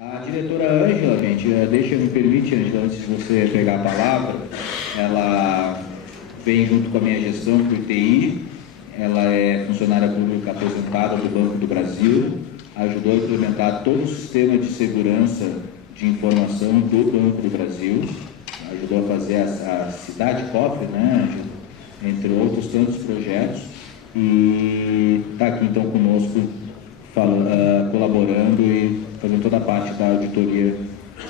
A diretora Ângela, gente, me permite, Ângela, antes de você pegar a palavra, ela vem junto com a minha gestão para o ITI, ela é funcionária pública aposentada do Banco do Brasil, ajudou a implementar todo o sistema de segurança de informação do Banco do Brasil, ajudou a fazer a Cidade Cofre, né, Ângela? Entre outros tantos projetos, e está aqui então conosco, colaborando e fazendo toda a parte da auditoria,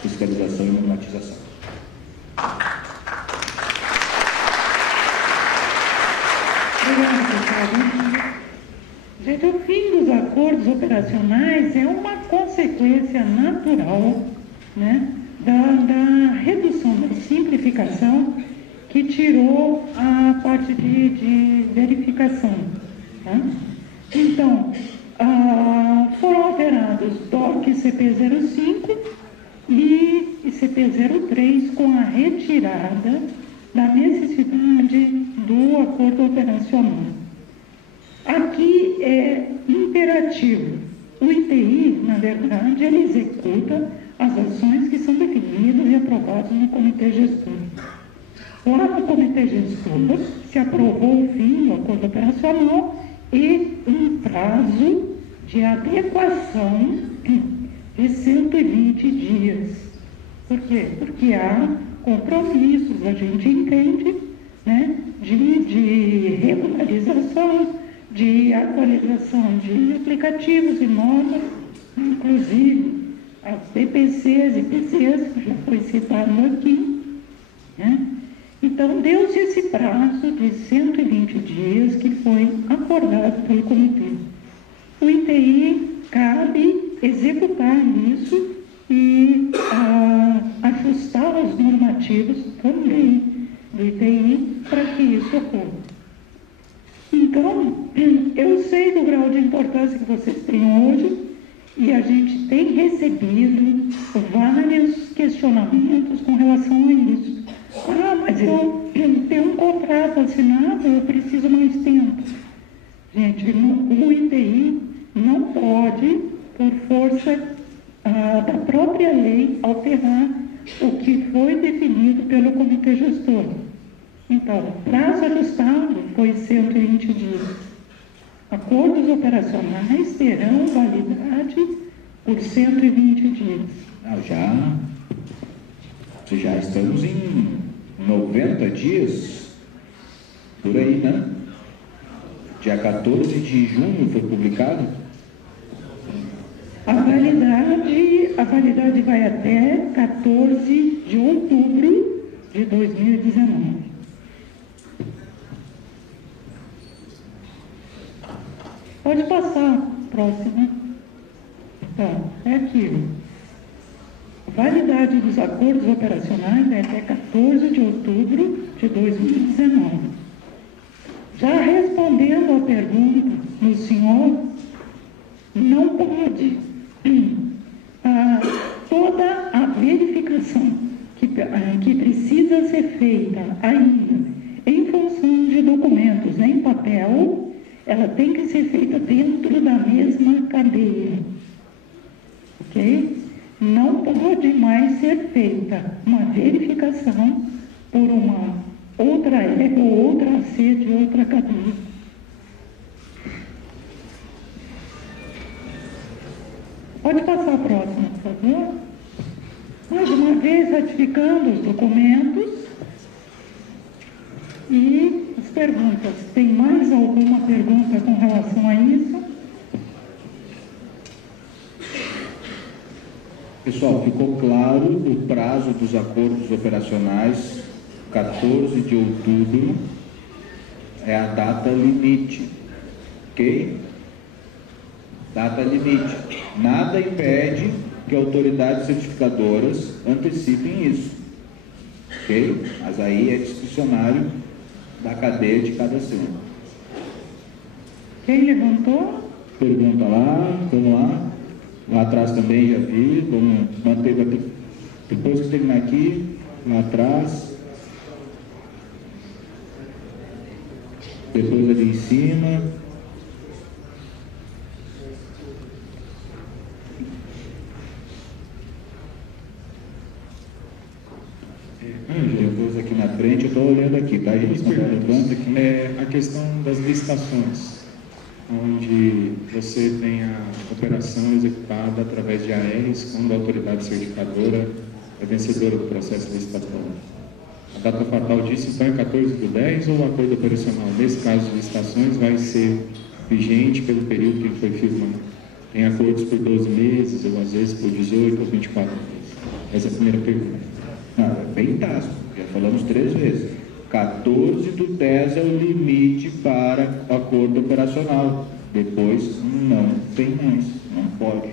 fiscalização e normatização. Obrigada, Ricardo. Gente, o fim dos acordos operacionais é uma consequência natural, né, da redução, da simplificação que tirou a parte de verificação. Tá? Então, foram alterados DOC CP05 e CP03 com a retirada da necessidade do acordo operacional. Aqui é imperativo. O ITI, na verdade, ele executa as ações que são definidas e aprovadas no Comitê Gestor. Lá no Comitê Gestor se aprovou o fim do acordo operacional e um prazo de adequação de 120 dias. Por quê? Porque há compromissos, a gente entende, né, de regularização, de atualização de aplicativos e normas, inclusive as BPCs e PCs, que já foi citado aqui, né? Então, deu-se esse prazo de 120 dias que foi acordado pelo comitê. O ITI cabe executar isso e ajustar os normativos também do ITI para que isso ocorra. Então, eu sei do grau de importância que vocês têm hoje e a gente tem recebido vários questionamentos com relação a isso. Mas eu tenho um contrato assinado, eu preciso mais tempo. Gente, o ITI não pode, por força da própria lei, alterar o que foi definido pelo Comitê Gestor. Então, o prazo ajustado foi 120 dias. Acordos operacionais terão validade por 120 dias. Já estamos em 90 dias, por aí, né? Dia 14 de junho foi publicado. A validade vai até 14 de outubro de 2019. Pode passar, próximo. Então, é aquilo. Validade dos acordos operacionais é até 14 de outubro de 2019. Já respondendo à pergunta do senhor, não pode. Toda a verificação que precisa ser feita ainda em função de documentos em papel, ela tem que ser feita dentro da mesma cadeia. Ok? Não pode mais ser feita uma verificação por uma outra E ou outra C de outra cadeia. Pode passar a próxima, por favor. Mais uma vez, ratificando os documentos e as perguntas. Tem mais alguma pergunta com relação a isso? Pessoal, ficou claro o prazo dos acordos operacionais, 14 de outubro, é a data limite, ok? Data limite. Nada impede que autoridades certificadoras antecipem isso, ok? Mas aí é discricionário da cadeia de cada centro. Quem levantou? Pergunta lá, vamos lá. Lá atrás também já vi, vamos manter, depois que terminar aqui, lá atrás, depois ali em cima, na frente, eu estou olhando aqui, tá, gente? A questão das licitações, onde você tem a operação executada através de ARs, quando a autoridade certificadora é vencedora do processo licitatório. A data fatal disso, então, é 14/10 ou o acordo operacional, nesse caso de licitações, vai ser vigente pelo período que foi firmado? Tem acordos por 12 meses, ou às vezes por 18 ou 24 meses. Essa é a primeira pergunta. É bem tácito, já falamos 3 vezes. 14/10 é o limite para o acordo operacional. Depois, não tem mais, não pode.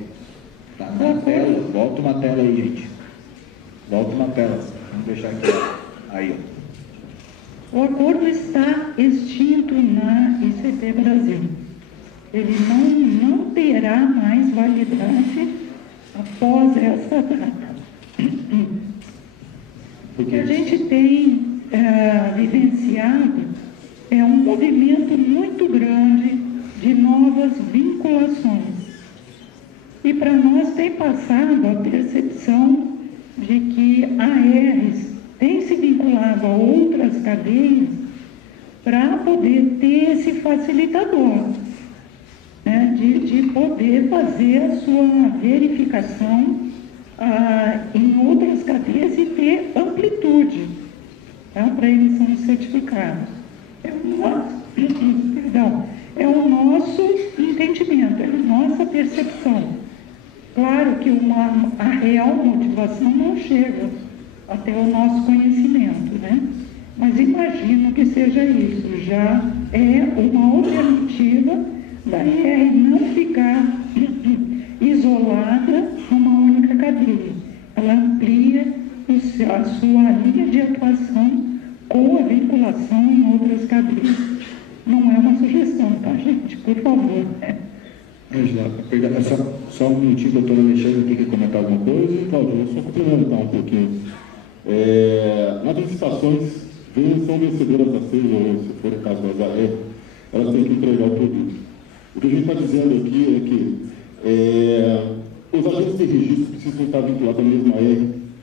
Está na tela, volta uma tela aí, gente. Volta uma tela, vamos deixar aqui. Aí, ó. O acordo está extinto na ICT Brasil. Ele não terá mais validade após essa data. O que a gente tem vivenciado é um movimento muito grande de novas vinculações. E para nós tem passado a percepção de que ARs têm se vinculado a outras cadeias para poder ter esse facilitador, né, de poder fazer a sua verificação em outras cadeias e ter amplitude, tá, para emissão de certificados. É o nosso entendimento, é a nossa percepção. Claro que a real motivação não chega até o nosso conhecimento, né? Mas imagino que seja isso, já é uma alternativa da ER não ficar isolada numa única cadeia. Ela amplia a sua linha de atuação com a vinculação em outras cadeias. Não é uma sugestão, tá, gente? Por favor. Só um minutinho, doutor Alexandre, quer comentar alguma coisa? Cláudio, eu só complementar um pouquinho. Nas licitações, são vencedoras a ser, ou se for o caso das AR, elas têm que entregar o produto. O que a gente está dizendo aqui é que os agentes de registro precisam estar vinculados à mesma AR,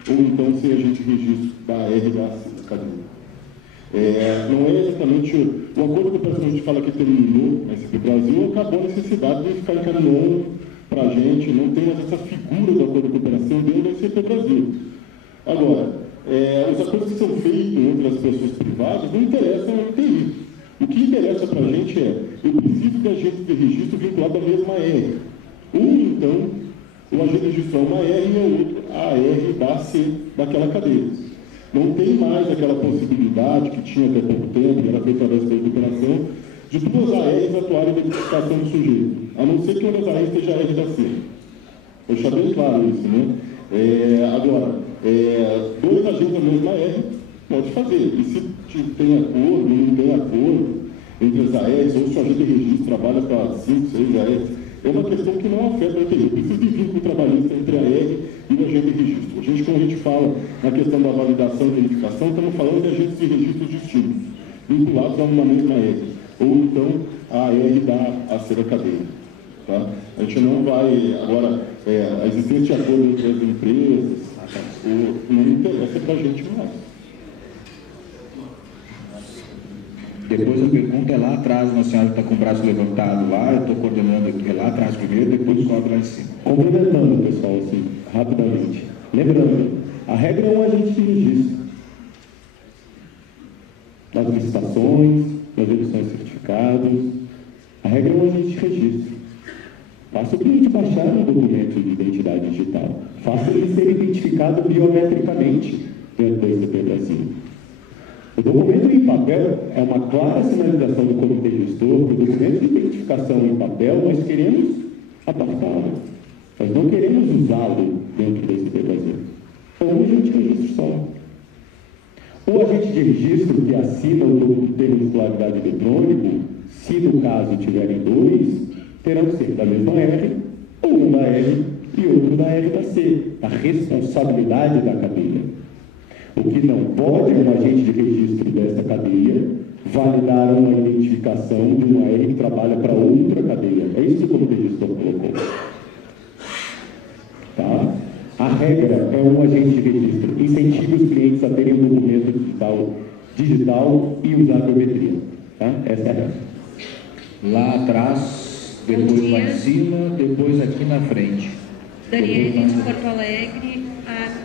ou então ser agente de registro da AR da cadeia. Não é exatamente o acordo de operação que a gente fala que terminou na SCP Brasil, acabou a necessidade de ficar encaminhando para a gente, não tem mais essa figura do acordo de cooperação dentro da SCP Brasil. Agora, os acordos que são feitos entre as pessoas privadas não interessam ao MTI. O que interessa para a gente eu preciso de agente de registro vinculado à mesma AR. Então, o agente de registro é uma AR e o outro a AR daquela cadeia. Não tem mais aquela possibilidade que tinha até pouco tempo, era feita através da operação, de 2 ARs atuarem na identificação do sujeito, a não ser que uma das ARs esteja AR da C. Deixar bem claro isso, né? Agora, 2 agentes da mesma AR pode fazer. E se tem acordo, não tem acordo entre as ARs, ou se o agente de registro trabalha para 5, 6 ARs, é uma questão que não afeta o TI. Precisa de vínculo trabalhista entre a AR e o agente de registro. Quando a gente fala na questão da validação e verificação, estamos falando de agentes de registros distintos, vinculados a uma mesma AR, ou então a AR da ACERA cadeia. Tá? A gente não vai, agora, a existência de acordo entre as empresas, não interessa para a gente mais. Depois a pergunta é lá atrás, uma senhora que está com o braço levantado lá, eu estou coordenando aqui, é lá atrás primeiro, depois sobe lá em cima. Complementando, pessoal, assim, rapidamente. Lembrando, a regra é um agente de registro. Nas licitações, nas emissões de certificados, a regra é um agente de registro. Faça o cliente baixar um documento de identidade digital. Faça ele ser identificado biometricamente dentro da SCP Brasil. O documento em papel é uma clara sinalização do comitê gestor que o documento de identificação em papel nós queremos apartá-lo. Nós não queremos usá-lo dentro da SCP Brasil. É um agente de registro só. O agente de registro que assina o termo de titularidade eletrônico, se no caso tiverem 2, terão que ser da mesma R, ou um da R e outro da R da C, a responsabilidade da cadeia. O que não pode um agente de registro desta cadeia validar uma identificação de uma R que trabalha para outra cadeia. É isso que o comitê gestor colocou. Tá? A regra é um agente de registro. Incentive os clientes a terem um documento digital e usar a biometria. Tá? Essa é a regra. Lá atrás, depois lá em cima, depois aqui na frente. Daniele, de Porto Alegre.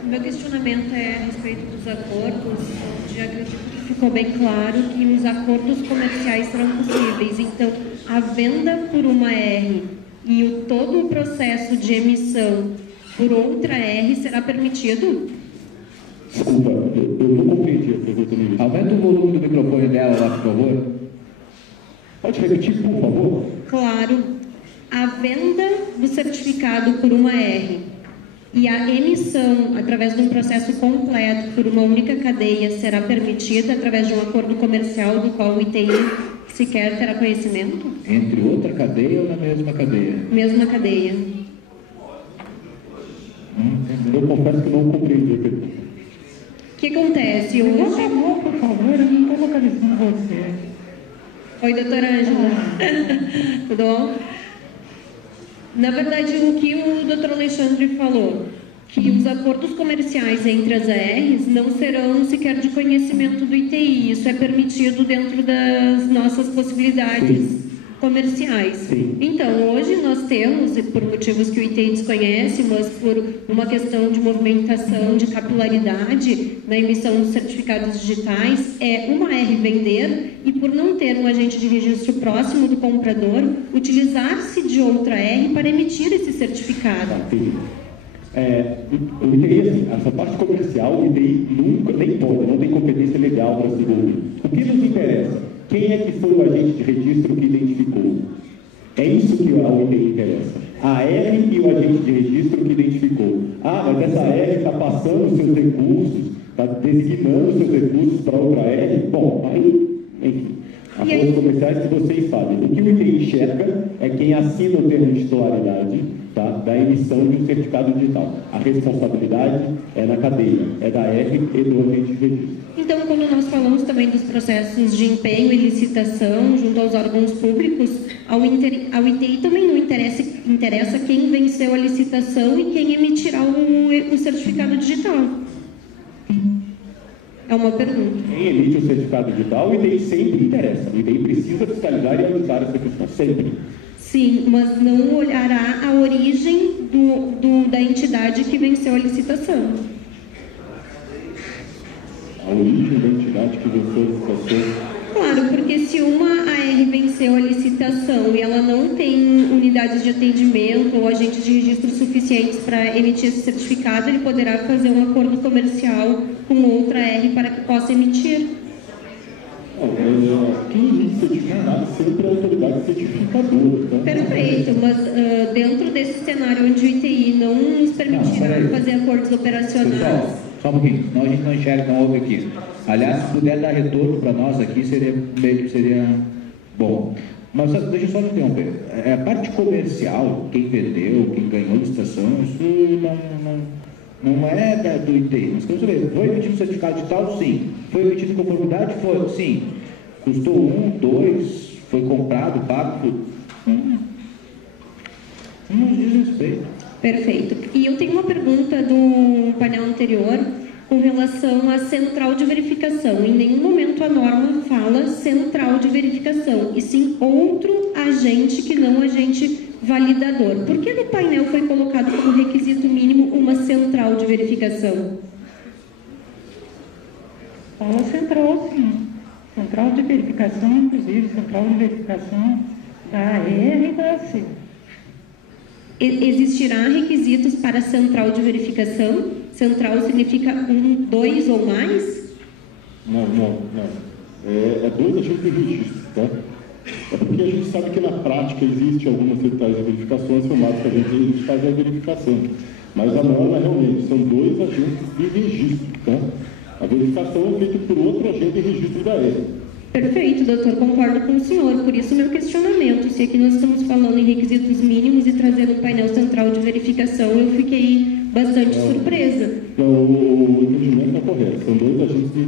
Meu questionamento é a respeito dos acordos, onde acredito que ficou bem claro que os acordos comerciais serão possíveis. Então, a venda por uma R e todo o processo de emissão por outra R será permitido? Desculpa, eu não compreendi a pergunta, ministro. Aumenta o volume do microfone dela lá, por favor. Pode repetir, por favor? Claro. A venda do certificado por uma R e a emissão, através de um processo completo, por uma única cadeia, será permitida através de um acordo comercial do qual o ITI sequer terá conhecimento? Entre outra cadeia ou na mesma cadeia? Mesma cadeia. Eu confesso que não compreendi a pergunta. O que acontece hoje? Por favor, eu não estou localizando você. Oi, doutora Ângela. Tudo bom? Na verdade, o que o doutor Alexandre falou, que os acordos comerciais entre as ARs não serão sequer de conhecimento do ITI. Isso é permitido dentro das nossas possibilidades comerciais. Sim. Então, hoje nós temos, por motivos que o ITI desconhece, mas por uma questão de movimentação, de capilaridade na emissão dos certificados digitais, é uma R vender e, por não ter um agente de registro próximo do comprador, utilizar-se de outra R para emitir esse certificado. Sim. O ITI, assim, essa parte comercial, o ITI nunca, nem pode, não tem competência legal para se envolver. O que nos interessa? Quem é que foi o agente de registro que identificou? É isso que ao ITI interessa. A R e o agente de registro que identificou. Mas essa R está passando os seus recursos, está designando os seus recursos para outra R. Bom, aí, enfim. Acordos comerciais que vocês sabem. O que o ITI enxerga é quem assina o termo de titularidade, tá, da emissão de um certificado digital. A responsabilidade é na cadeia, é da R e do agente de registro. Então, quando nós falamos também dos processos de empenho e licitação junto aos órgãos públicos, ao ITI também não interessa quem venceu a licitação e quem emitirá o certificado digital. É uma pergunta. Quem emite o certificado digital, o ITI sempre interessa. O ITI precisa fiscalizar e avisar essa questão, sempre. Sim, mas não olhará a origem da entidade que venceu a licitação. A origem da entidade que venceu a licitação. Claro, porque se uma AR venceu a licitação e ela não tem unidades de atendimento ou agentes de registro suficientes para emitir esse certificado, ele poderá fazer um acordo comercial com outra AR para que possa emitir. Quem emite certificado sempre é a autoridade certificadora. Tá? Perfeito, mas dentro desse cenário onde o ITI não nos permitirá fazer acordos operacionais... Pessoal, só um pouquinho, senão a gente não enxerga, não ouve aqui. Aliás, se puder dar retorno para nós aqui, seria bom. Mas deixa eu só interromper. A parte comercial, quem vendeu, quem ganhou a licitação, isso não é do ITI. Nós queremos saber, foi emitido o certificado digital? Sim. Foi emitido em conformidade? Foi. Sim. Custou 1, 2, foi comprado, pago? Não nos diz respeito. Perfeito. E eu tenho uma pergunta do painel anterior com relação à central de verificação. Em nenhum momento a norma fala central de verificação, e sim outro agente que não agente validador. Por que no painel foi colocado como requisito mínimo uma central de verificação? Fala central, sim. Central de verificação, inclusive, central de verificação da AR e da AC. Existirá requisitos para central de verificação? Central significa 1, 2 ou mais? Não. É 2 agentes de registro, tá? É porque a gente sabe que na prática existe algumas centrais de verificações formadas que a gente faz a verificação. Mas a norma realmente são 2 agentes de registro, tá? A verificação é feita por outro agente de registro da ERA. Perfeito, doutor, concordo com o senhor. Por isso, meu questionamento, se aqui nós estamos falando em requisitos mínimos e trazendo o painel central de verificação, eu fiquei bastante surpresa. Então, o entendimento é correto, são 2 agentes de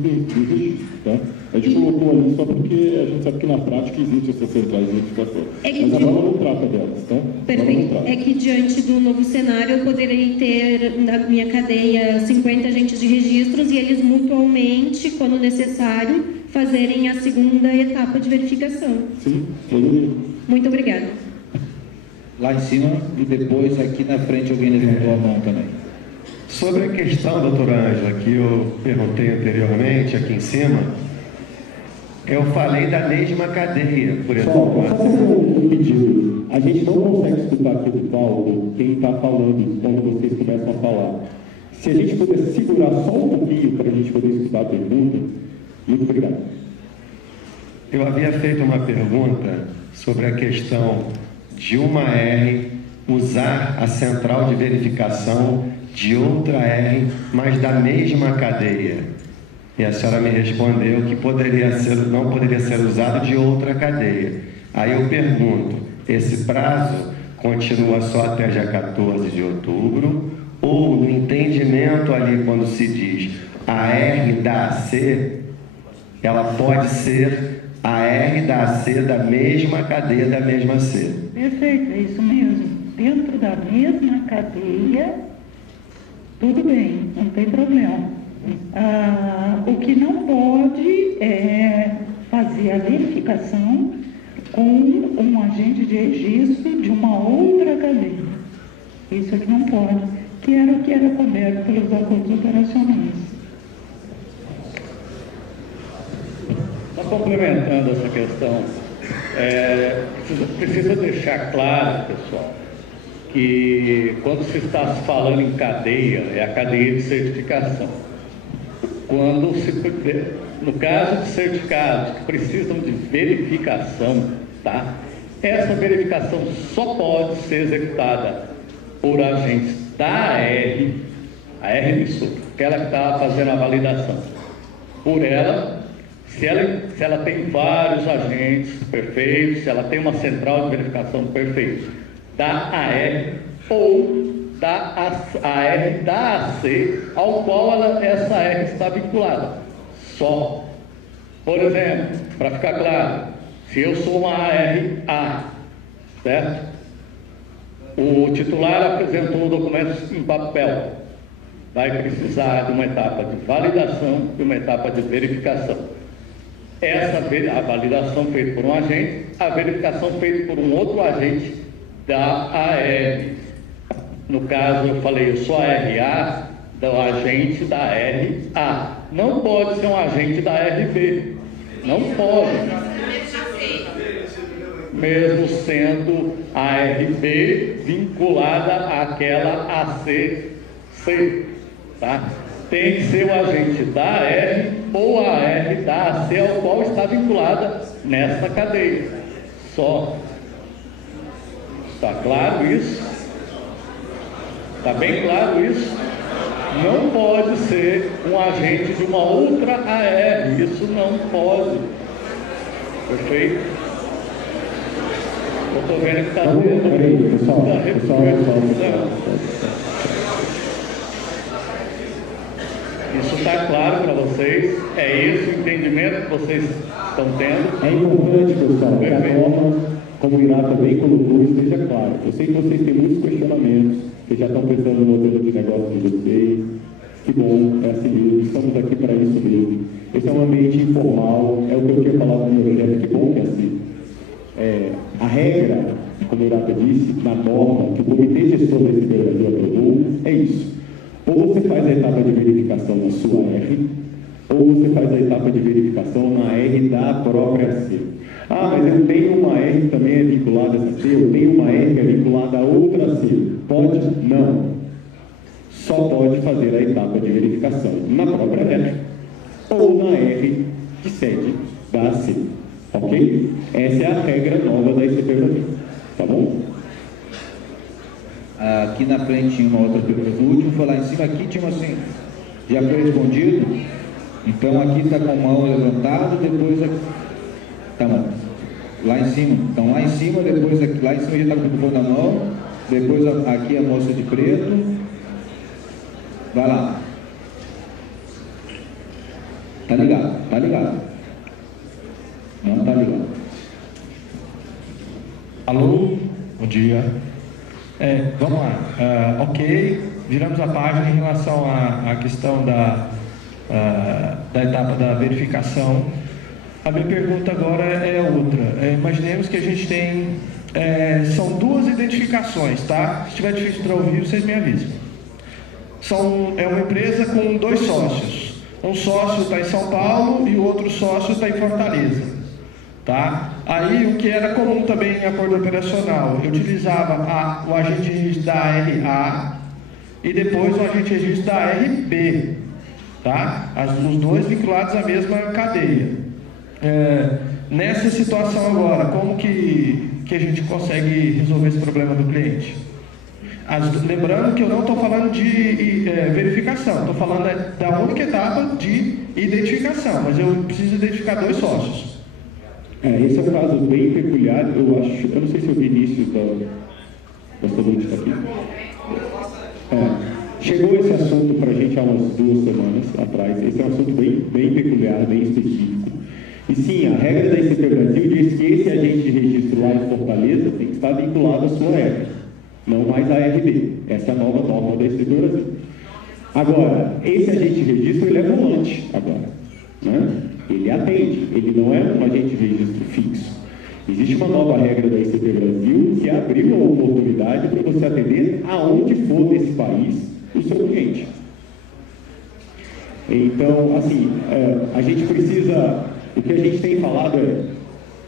registro, tá? A gente colocou ali só porque a gente sabe que na prática existe essa centrais de verificação. Mas a norma não trata delas, então... Perfeito. É que diante do novo cenário eu poderei ter na minha cadeia 50 agentes de registros e eles mutualmente, quando necessário, fazerem a segunda etapa de verificação. Sim, poderia. Muito obrigada. Lá em cima e depois aqui na frente alguém levantou a mão também. Sobre a questão, doutora Ângela, que eu perguntei anteriormente aqui em cima, eu falei da mesma cadeia, por exemplo. Só fazer um pedido. A gente não consegue escutar aqui do palco quem está falando quando vocês começam a falar. Se a gente puder segurar só um pouquinho para a gente poder escutar a pergunta, muito obrigado. Eu havia feito uma pergunta sobre a questão de uma R usar a central de verificação de outra R, mas da mesma cadeia. E a senhora me respondeu que não poderia ser usado de outra cadeia. Aí eu pergunto, esse prazo continua só até dia 14 de outubro? Ou no entendimento ali, quando se diz a R da AC, ela pode ser a R da AC da mesma cadeia, da mesma C? Perfeito, é isso mesmo. Dentro da mesma cadeia, tudo bem, não tem problema. O que não pode é fazer a verificação com um agente de registro de uma outra cadeia. Isso é que não pode, que era o que era coberto pelos acordos operacionais. Só complementando essa questão, precisa deixar claro, pessoal, que quando se está falando em cadeia, é a cadeia de certificação. No caso de certificados que precisam de verificação, tá? Essa verificação só pode ser executada por agentes da AR, a AR emissora, aquela que está fazendo a validação. Por ela, se ela tem vários agentes perfeitos, se ela tem uma central de verificação perfeita da AR ou da AR da AC, ao qual essa AR está vinculada. Só. Por exemplo, para ficar claro, se eu sou uma AR-A, certo? O titular apresentou o documento em papel. Vai precisar de uma etapa de validação e uma etapa de verificação. A validação feita por um agente, a verificação feita por um outro agente da AR. No caso, eu falei, eu sou a RA, do agente da RA. Não pode ser um agente da RB. Não pode. Mesmo sendo a RB vinculada àquela ACC. Tá? Tem que ser o agente da R ou a R da AC ao qual está vinculada nessa cadeia. Só. Está claro isso? Está bem claro isso? Não pode ser um agente de uma outra AR. Isso não pode. Perfeito? Eu estou vendo que está tendo. Pessoal. Isso está claro para vocês? É esse o entendimento que vocês estão tendo? É importante, pessoal, que a norma, como o Irá também colocou, esteja claro. Eu sei que vocês têm muitos questionamentos, que já estão pensando no modelo de negócio de vocês. Que bom, é assim mesmo, estamos aqui para isso mesmo. Esse é um ambiente informal, é o que eu tinha falado no meu projeto, que bom que é assim. A regra, como o Irata disse, na norma, que o Comitê Gestor da SB Brasil aprovou, é isso. Ou você faz a etapa de verificação na sua R, ou você faz a etapa de verificação na R da própria C. Ah, mas eu tenho uma R que também é vinculada a essa C, eu tenho uma R que é vinculada a outra C. Pode? Não. Só pode fazer a etapa de verificação na própria R ou na R de sede da AC. Ok? Essa é a regra nova da ICP Brasil. Tá bom? Aqui na frente tinha uma outra pergunta. O último foi lá em cima. Aqui tinha uma assim. Já foi respondido? Então aqui está com a mão levantada, depois aqui. Tá bom. Lá em cima. Então lá em cima, depois aqui. Lá em cima já está com o microfone na mão. Depois aqui a moça de preto. Vai lá. Tá ligado, tá ligado. Não está ligado. Alô, bom dia. Vamos lá. Ok, viramos a página em relação à questão da etapa da verificação. A minha pergunta agora é outra. Imaginemos que a gente tem... são duas identificações, tá? Se estiver difícil para ouvir, vocês me avisam. É uma empresa com 2 sócios. Um sócio está em São Paulo e o outro sócio está em Fortaleza, tá? Aí o que era comum também em acordo operacional, eu utilizava o agente de registro da ARA e depois o agente de registro da ARB, tá? Os dois vinculados à mesma cadeia. Nessa situação agora, como que a gente consegue resolver esse problema do cliente? Lembrando que eu não estou falando de verificação, estou falando da única etapa de identificação, mas eu preciso identificar 2 sócios. Esse é um caso bem peculiar, eu não sei se o Vinícius da Saúde está aqui. Chegou esse assunto para a gente há umas 2 semanas atrás. Esse é um assunto bem peculiar, bem específico. E sim, a regra da ICP Brasil diz que esse agente de registro lá em Fortaleza tem que estar vinculado à sua ERB, não mais à ARB. Essa é a nova norma da ICP Brasil. Agora, esse agente de registro, ele é volante agora, né? Ele atende, ele não é um agente de registro fixo. Existe uma nova regra da ICP Brasil que abriu a oportunidade para você atender aonde for nesse país o seu cliente. Então, assim, a gente precisa... O que a gente tem falado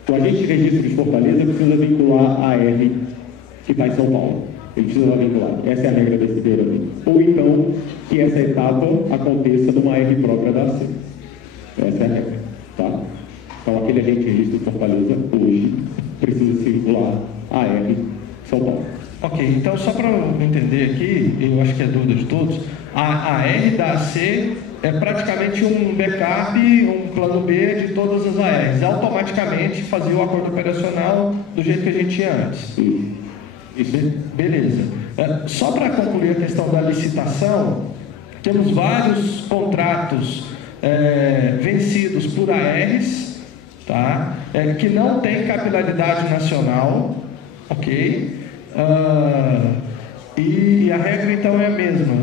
o agente de registro de Fortaleza precisa vincular a AR que está em São Paulo. Ele precisa estar vinculado. Essa é a regra da ICP Brasil. Ou então, que essa etapa aconteça numa AR própria da AC. Essa é a regra, tá? Então, aquele agente de registro de Fortaleza, hoje, precisa se vincular a AR São Paulo. Ok, então só para eu entender aqui, eu acho que é dúvida de todos, a AR da AC é praticamente um backup, um plano B de todas as ARs. Automaticamente fazia o acordo operacional do jeito que a gente tinha antes. Isso. Beleza. Só para concluir a questão da licitação, temos vários contratos vencidos por ARs, tá? Que não tem capilaridade nacional, ok? E a regra então é a mesma.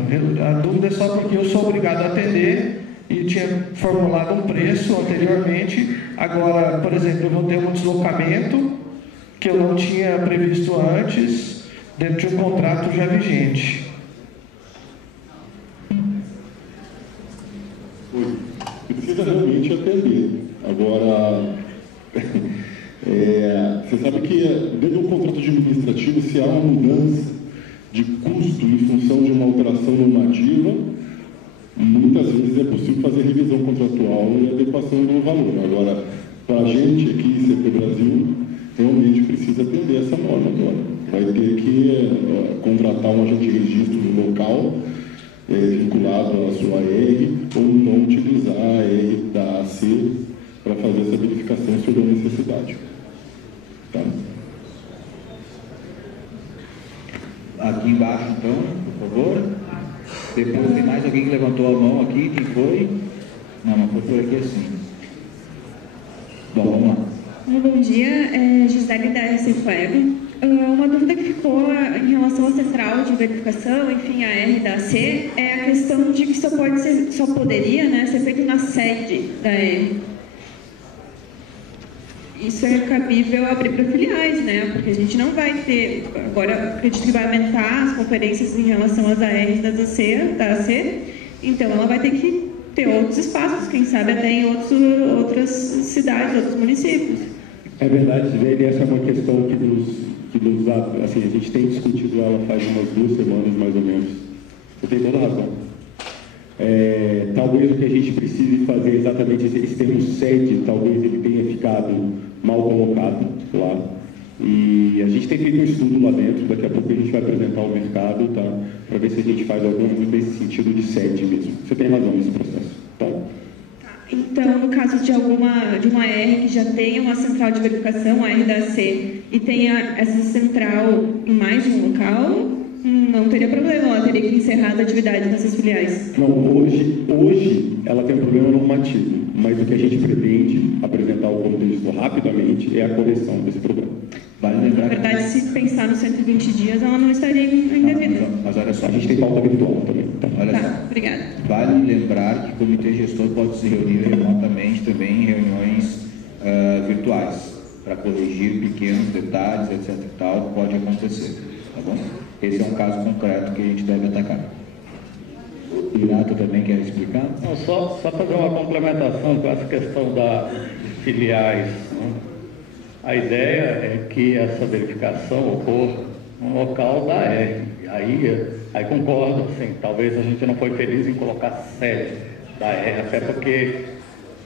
A dúvida é só porque eu sou obrigado a atender e tinha formulado um preço anteriormente. Agora, por exemplo, eu vou ter um deslocamento que eu não tinha previsto antes dentro de um contrato já vigente. Precisa realmente atender. Agora, você sabe que dentro de um contrato administrativo, se há uma mudança de custo em função de uma alteração normativa, muitas vezes é possível fazer revisão contratual e adequação do valor. Agora, para a gente aqui, ICP Brasil, realmente precisa atender essa norma agora. Vai ter que contratar um agente de registro no local, vinculado à sua AR, ou não utilizar a AR da AC para fazer essa verificação se houver necessidade. Tá? Aqui embaixo, então, por favor. Depois tem mais alguém que levantou a mão aqui. Quem foi? Não, mas foi por aqui assim. Bom, vamos lá. Bom dia, Gisele da RC Web. Uma dúvida que ficou em relação à central de verificação, enfim, a R da AC, é a questão de que só poderia, né, ser feito na sede da R. Isso é cabível abrir para filiais, né? Porque a gente não vai ter... Agora, acredito que vai aumentar as conferências em relação às ARs da AC, então ela vai ter que ter outros espaços, quem sabe até em outras cidades, outros municípios. É verdade, Gisele, essa é uma questão que nos assim, a gente tem discutido ela faz umas 2 semanas, mais ou menos. Você tem toda a razão. Talvez o que a gente precise fazer exatamente esse termo sede, talvez ele tenha ficado mal colocado lá. E a gente tem feito um estudo lá dentro, daqui a pouco a gente vai apresentar ao mercado, tá? Para ver se a gente faz algum uso nesse sentido de sede mesmo. Você tem razão nesse processo, tá? Então, no caso de uma R que já tenha uma central de verificação, a R da C, e tenha essa central em mais de um local, não teria problema, ela teria que encerrar as atividades nessas filiais. Não, hoje ela tem um problema normativo, mas o que a gente pretende apresentar ao Comitê Gestor rapidamente é a correção desse problema. Vale lembrar Na verdade, se pensar nos 120 dias, ela não estaria indevida. mas olha só, A gente tem pauta virtual também. Tá? Olha Tá, só. obrigada. Vale lembrar que o comitê gestor pode se reunir remotamente também em reuniões virtuais, para corrigir pequenos detalhes, etc. e tal, pode acontecer, tá bom? Esse é um caso concreto que a gente deve atacar. O Irato também quer explicar? Não, só fazer uma complementação com essa questão das filiais, né? A ideia é que essa verificação ocorra no local da R. Aí concordo, assim, talvez a gente não foi feliz em colocar sede da R, até porque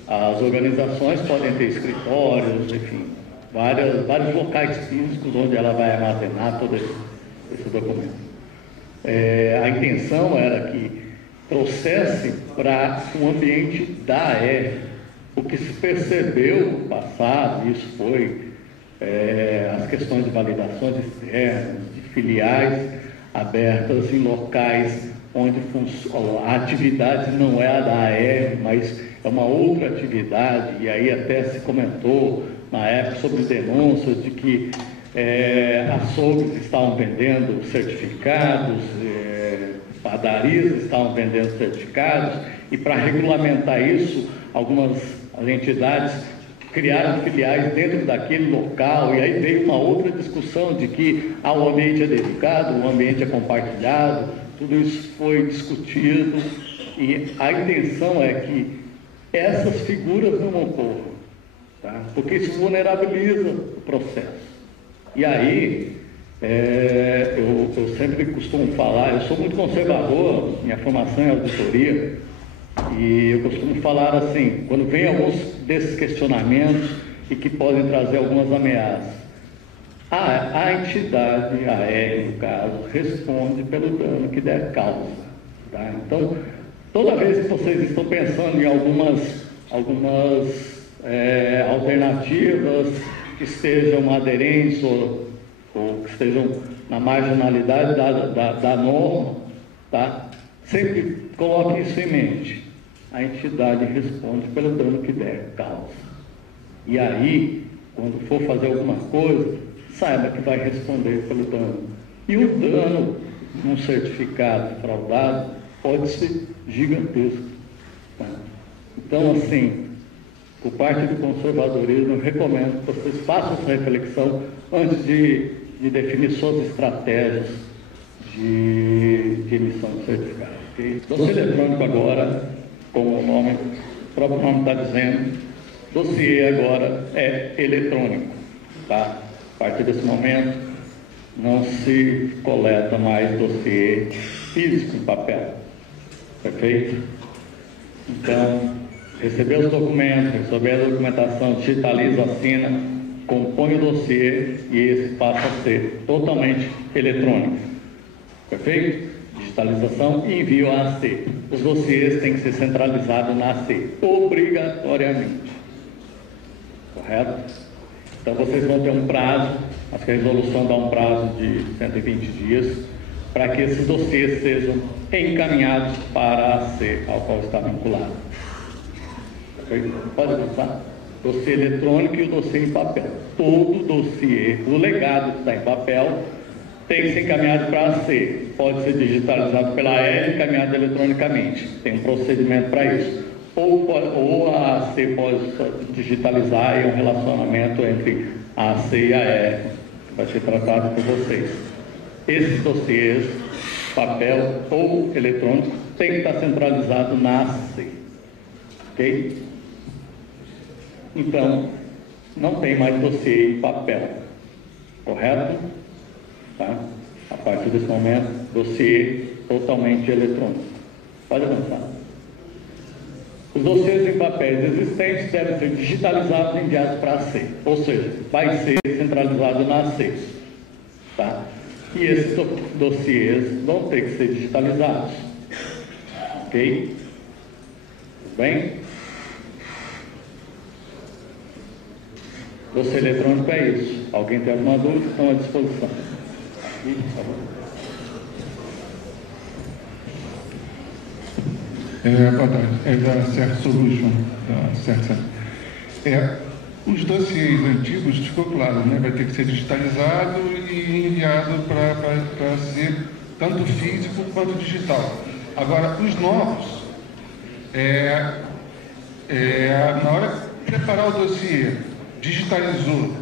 as organizações podem ter escritórios, enfim, vários locais físicos onde ela vai armazenar todo esse documento. A intenção era que trouxesse para um ambiente da AR. O que se percebeu no passado, isso foi as questões de validações externas, de filiais abertas em locais onde a atividade não é a da AR, mas é uma outra atividade, e aí até se comentou na época sobre denúncias de que açougues estavam vendendo certificados, padarias estavam vendendo certificados, e para regulamentar isso, algumas entidades criaram filiais dentro daquele local, e aí veio uma outra discussão de que o ambiente é dedicado, o ambiente é compartilhado, tudo isso foi discutido, e a intenção é que essas figuras não ocorram, tá? Porque isso vulnerabiliza o processo. E aí, eu sempre costumo falar, eu sou muito conservador, minha formação é auditoria, e eu costumo falar assim, quando vem alguns desses questionamentos e que podem trazer algumas ameaças, a entidade, a R, no caso, responde pelo dano que der causa, tá? Então, toda vez que vocês estão pensando em algumas alternativas que estejam aderentes ou que estejam na marginalidade da norma, tá? Sempre coloque isso em mente. A entidade responde pelo dano que der causa. E aí, quando for fazer alguma coisa, saiba que vai responder pelo dano. E o dano num certificado fraudado pode ser gigantesco, tá? Então, assim, por parte do conservadorismo, eu recomendo que vocês façam essa reflexão antes de definir suas estratégias de emissão de certificado. Okay? Dossiê eletrônico agora, como o próprio nome está dizendo, dossiê agora é eletrônico, tá? A partir desse momento, não se coleta mais dossiê físico em papel, perfeito? Então, receber os documentos, receber a documentação, digitaliza, assina, compõe o dossiê e esse passa a ser totalmente eletrônico, perfeito? Digitalização e envio à AC. Os dossiês têm que ser centralizados na AC, obrigatoriamente. Correto? Então vocês vão ter um prazo, acho que a resolução dá um prazo de 120 dias, para que esses dossiês sejam encaminhados para a AC ao qual está vinculado. Perfeito? Pode avançar? Dossiê eletrônico e o dossiê em papel. Todo dossiê, o legado que está em papel, tem que ser encaminhado para a AC. Pode ser digitalizado pela AR e encaminhado eletronicamente. Tem um procedimento para isso. Ou a AC pode digitalizar, e é um relacionamento entre a AC e a AR, que vai ser tratado por vocês. Esses dossiês, papel ou eletrônico, tem que estar centralizado na AC. Ok? Então, não tem mais dossiê em papel. Correto? Tá? A partir desse momento, dossiê totalmente eletrônico. Pode avançar. Os dossiês em papéis existentes devem ser digitalizados e enviados para a AC, ou seja, vai ser centralizado na AC. Tá? E esses dossiês vão ter que ser digitalizados. Ok? Tudo bem? Dossiê eletrônico é isso. Alguém tem alguma dúvida? Estão à disposição. Aqui, por favor. Boa tarde. É da Certo Solution. Os dossiês antigos, ficou claro, né? Vai ter que ser digitalizado e enviado para ser tanto físico quanto digital. Agora, os novos, na hora de preparar o dossiê, digitalizou,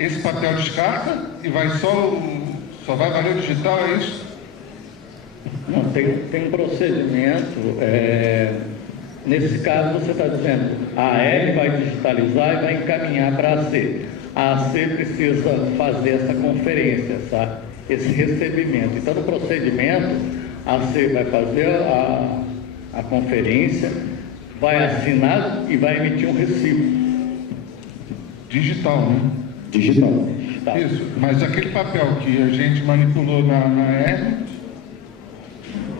esse papel descarta e vai só vai valer o digital, é isso? Não, tem um procedimento. Nesse caso, você está dizendo, a AR vai digitalizar e vai encaminhar para a AC. A AC precisa fazer essa conferência, esse recebimento. Então, no procedimento, a AC vai fazer a conferência, vai assinar e vai emitir um recibo. Digital, né? Digital. Isso, mas aquele papel que a gente manipulou na R...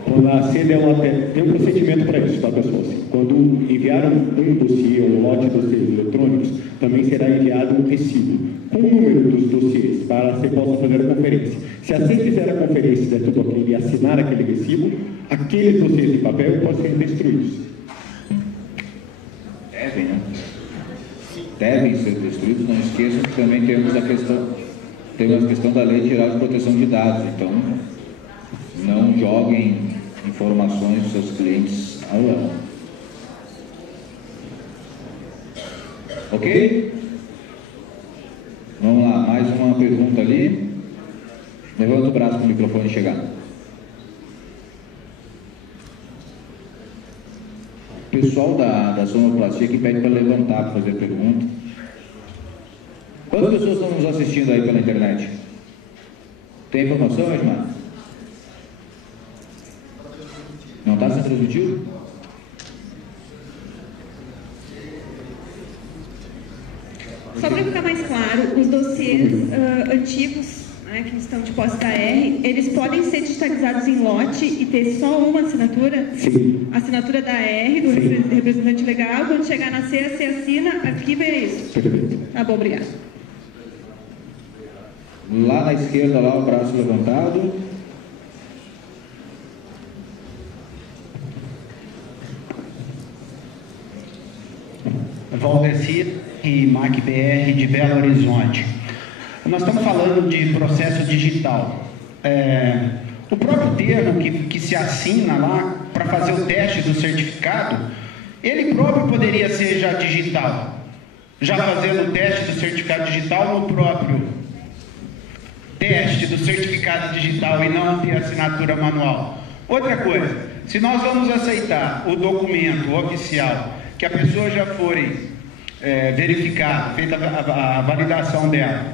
Quando a AC tem um procedimento para isso, tá, pessoal? Quando enviar um dossiê, um lote de dossiês eletrônicos, também será enviado um recibo com o número dos dossiês, para a AC possa fazer a conferência. Se a AC fizer a conferência, der tudo aquilo e assinar aquele recibo, aqueles dossiês de papel podem ser destruídos. Devem, né? Devem ser destruídos. Não esqueçam que também temos a questão da Lei Geral de Proteção de Dados. Então, não joguem informações dos seus clientes ao lado. Ok? Vamos lá, mais uma pergunta ali. Levanta o braço para o microfone chegar. O pessoal da sonoplastia que pede para levantar para fazer pergunta. Quantas pessoas estão nos assistindo aí pela internet? Tem informação, Edmar? Não está sendo transmitido? Só para ficar mais claro, os dossiês antigos, né, que estão de posse da R, eles podem ser digitalizados em lote e ter só uma assinatura? Sim. Assinatura da R, do representante legal. Quando chegar na C, você assina, arquiva e é isso. Perfeito. Tá bom, obrigada. Lá na esquerda, lá o braço levantado. Valdeci e MacBR de Belo Horizonte. Nós estamos falando de processo digital. O próprio termo que se assina lá para fazer o teste do certificado, ele próprio poderia ser já digital, já fazendo o teste do certificado digital no próprio teste do certificado digital e não ter assinatura manual. Outra coisa, se nós vamos aceitar o documento oficial que a pessoa já foi verificada, feita a validação dela,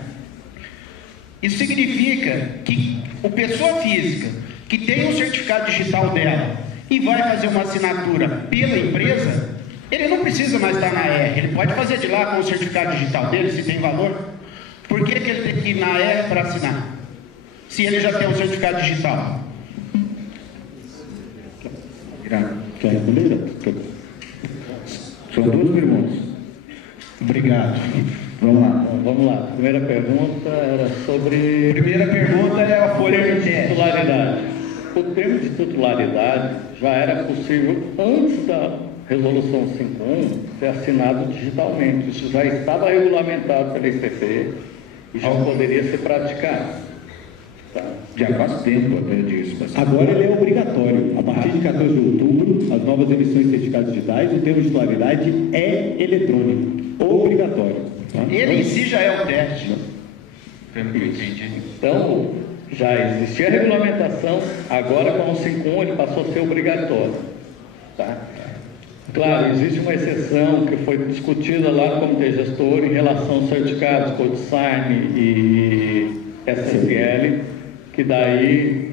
isso significa que a pessoa física que tem o certificado digital dela e vai fazer uma assinatura pela empresa, ele não precisa mais estar na R, ele pode fazer de lá com o certificado digital dele, se tem valor. Por que ele tem que ir na R para assinar, se ele já tem o certificado digital? Quer responder? São duas perguntas. Obrigado. Vamos lá. A primeira pergunta era sobre... Primeira pergunta é a folha de titularidade. O termo de titularidade já era possível antes da Resolução 51 ser assinado digitalmente. Isso já estava regulamentado pela ICP e já poderia ser praticado. Tá. Já faz tempo até disso. Agora ele é obrigatório. A partir de 14 de outubro, as novas emissões de certificados digitais, o termo de titularidade é eletrônico. Obrigatório. Tá? Ele em si já é o teste. Então, já existia a regulamentação, agora com o 51 ele passou a ser obrigatório. Tá? Claro, existe uma exceção que foi discutida lá no Comitê Gestor em relação aos certificados CodeSign e SSL, que daí,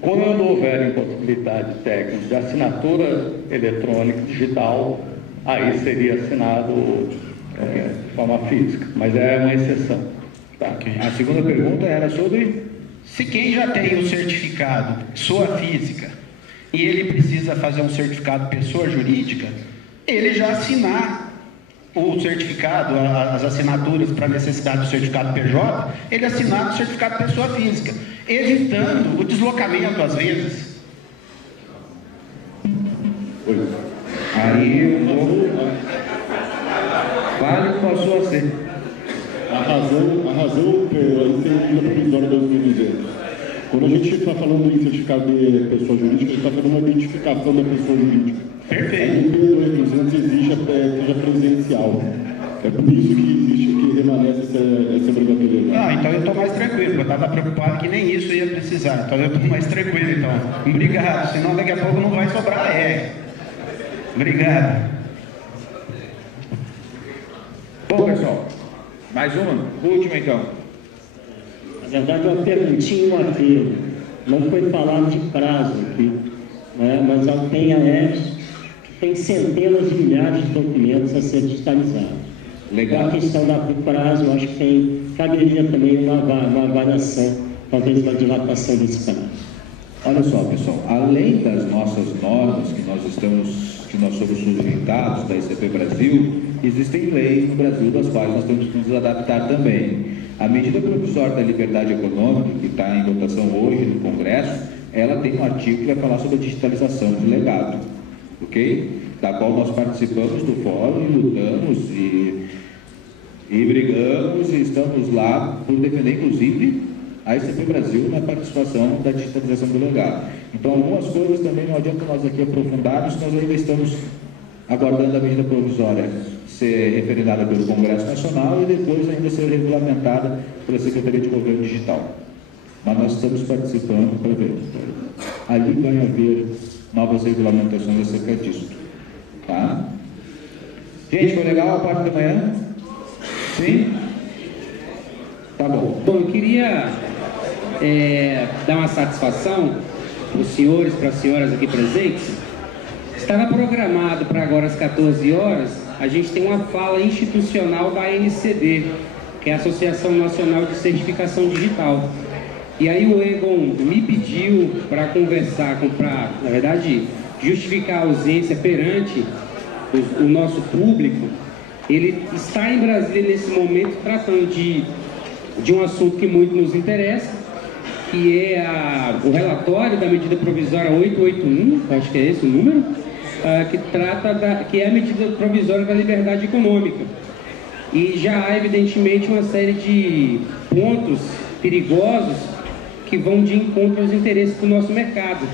quando houver impossibilidade técnica de assinatura eletrônica digital, aí seria assinado de forma física, mas é uma exceção. Tá? A segunda pergunta era sobre... Se quem já tem o certificado, pessoa física, e ele precisa fazer um certificado pessoa jurídica, ele já assinar o certificado, as assinaturas para necessidade do certificado PJ, ele assinar o certificado pessoa física, evitando o deslocamento às vezes. Aí eu vou... Vale com a sua ser. A razão aí tem a medida provisória 2018. Quando a gente está falando em certificado de pessoa jurídica, a gente está falando uma identificação da pessoa jurídica. Perfeito. A MP 2200 exige seja presencial. É por isso que existe, que permanece essa obrigatoriedade. Ah, então eu estou mais tranquilo. Eu estava preocupado que nem isso ia precisar. Então eu estou mais tranquilo, então. Obrigado. Senão daqui a pouco não vai sobrar Obrigado. Bom, pessoal, mais uma? Última, então. Na verdade, uma perguntinha e um apelo. Não foi falado de prazo aqui, né? Mas tem a ERS que tem centenas de milhares de documentos a ser digitalizados. Legal. A questão do prazo, eu acho que caberia também uma avaliação, talvez uma dilatação desse prazo. Olha só, pessoal, além das nossas normas que nós somos sujeitados da ICP Brasil, existem leis no Brasil das quais nós temos que nos adaptar também. A medida provisória da liberdade econômica, que está em votação hoje no Congresso, ela tem um artigo que vai falar sobre a digitalização de legado, ok? Da qual nós participamos do fórum e lutamos e brigamos e estamos lá por defender, inclusive, a ICP Brasil na participação da digitalização do legado. Então, algumas coisas também não adianta nós aqui aprofundarmos, nós ainda estamos aguardando a medida provisória ser referendada pelo Congresso Nacional e depois ainda ser regulamentada pela Secretaria de Governo Digital. Mas nós estamos participando para ver. Ali vai haver novas regulamentações acerca disso. Tá? Gente, foi legal a parte da manhã? Sim? Tá bom. Bom, eu queria dar uma satisfação para os senhores, para as senhoras aqui presentes. Estava programado para agora às 14 horas, a gente tem uma fala institucional da ANCD, que é a Associação Nacional de Certificação Digital. E aí o Egon me pediu para conversar, para, na verdade, justificar a ausência perante o nosso público. Ele está em Brasília nesse momento tratando de um assunto que muito nos interessa, que é o relatório da medida provisória 881, acho que é esse o número, que é a medida provisória da liberdade econômica. E já há, evidentemente, uma série de pontos perigosos que vão de encontro aos interesses do nosso mercado.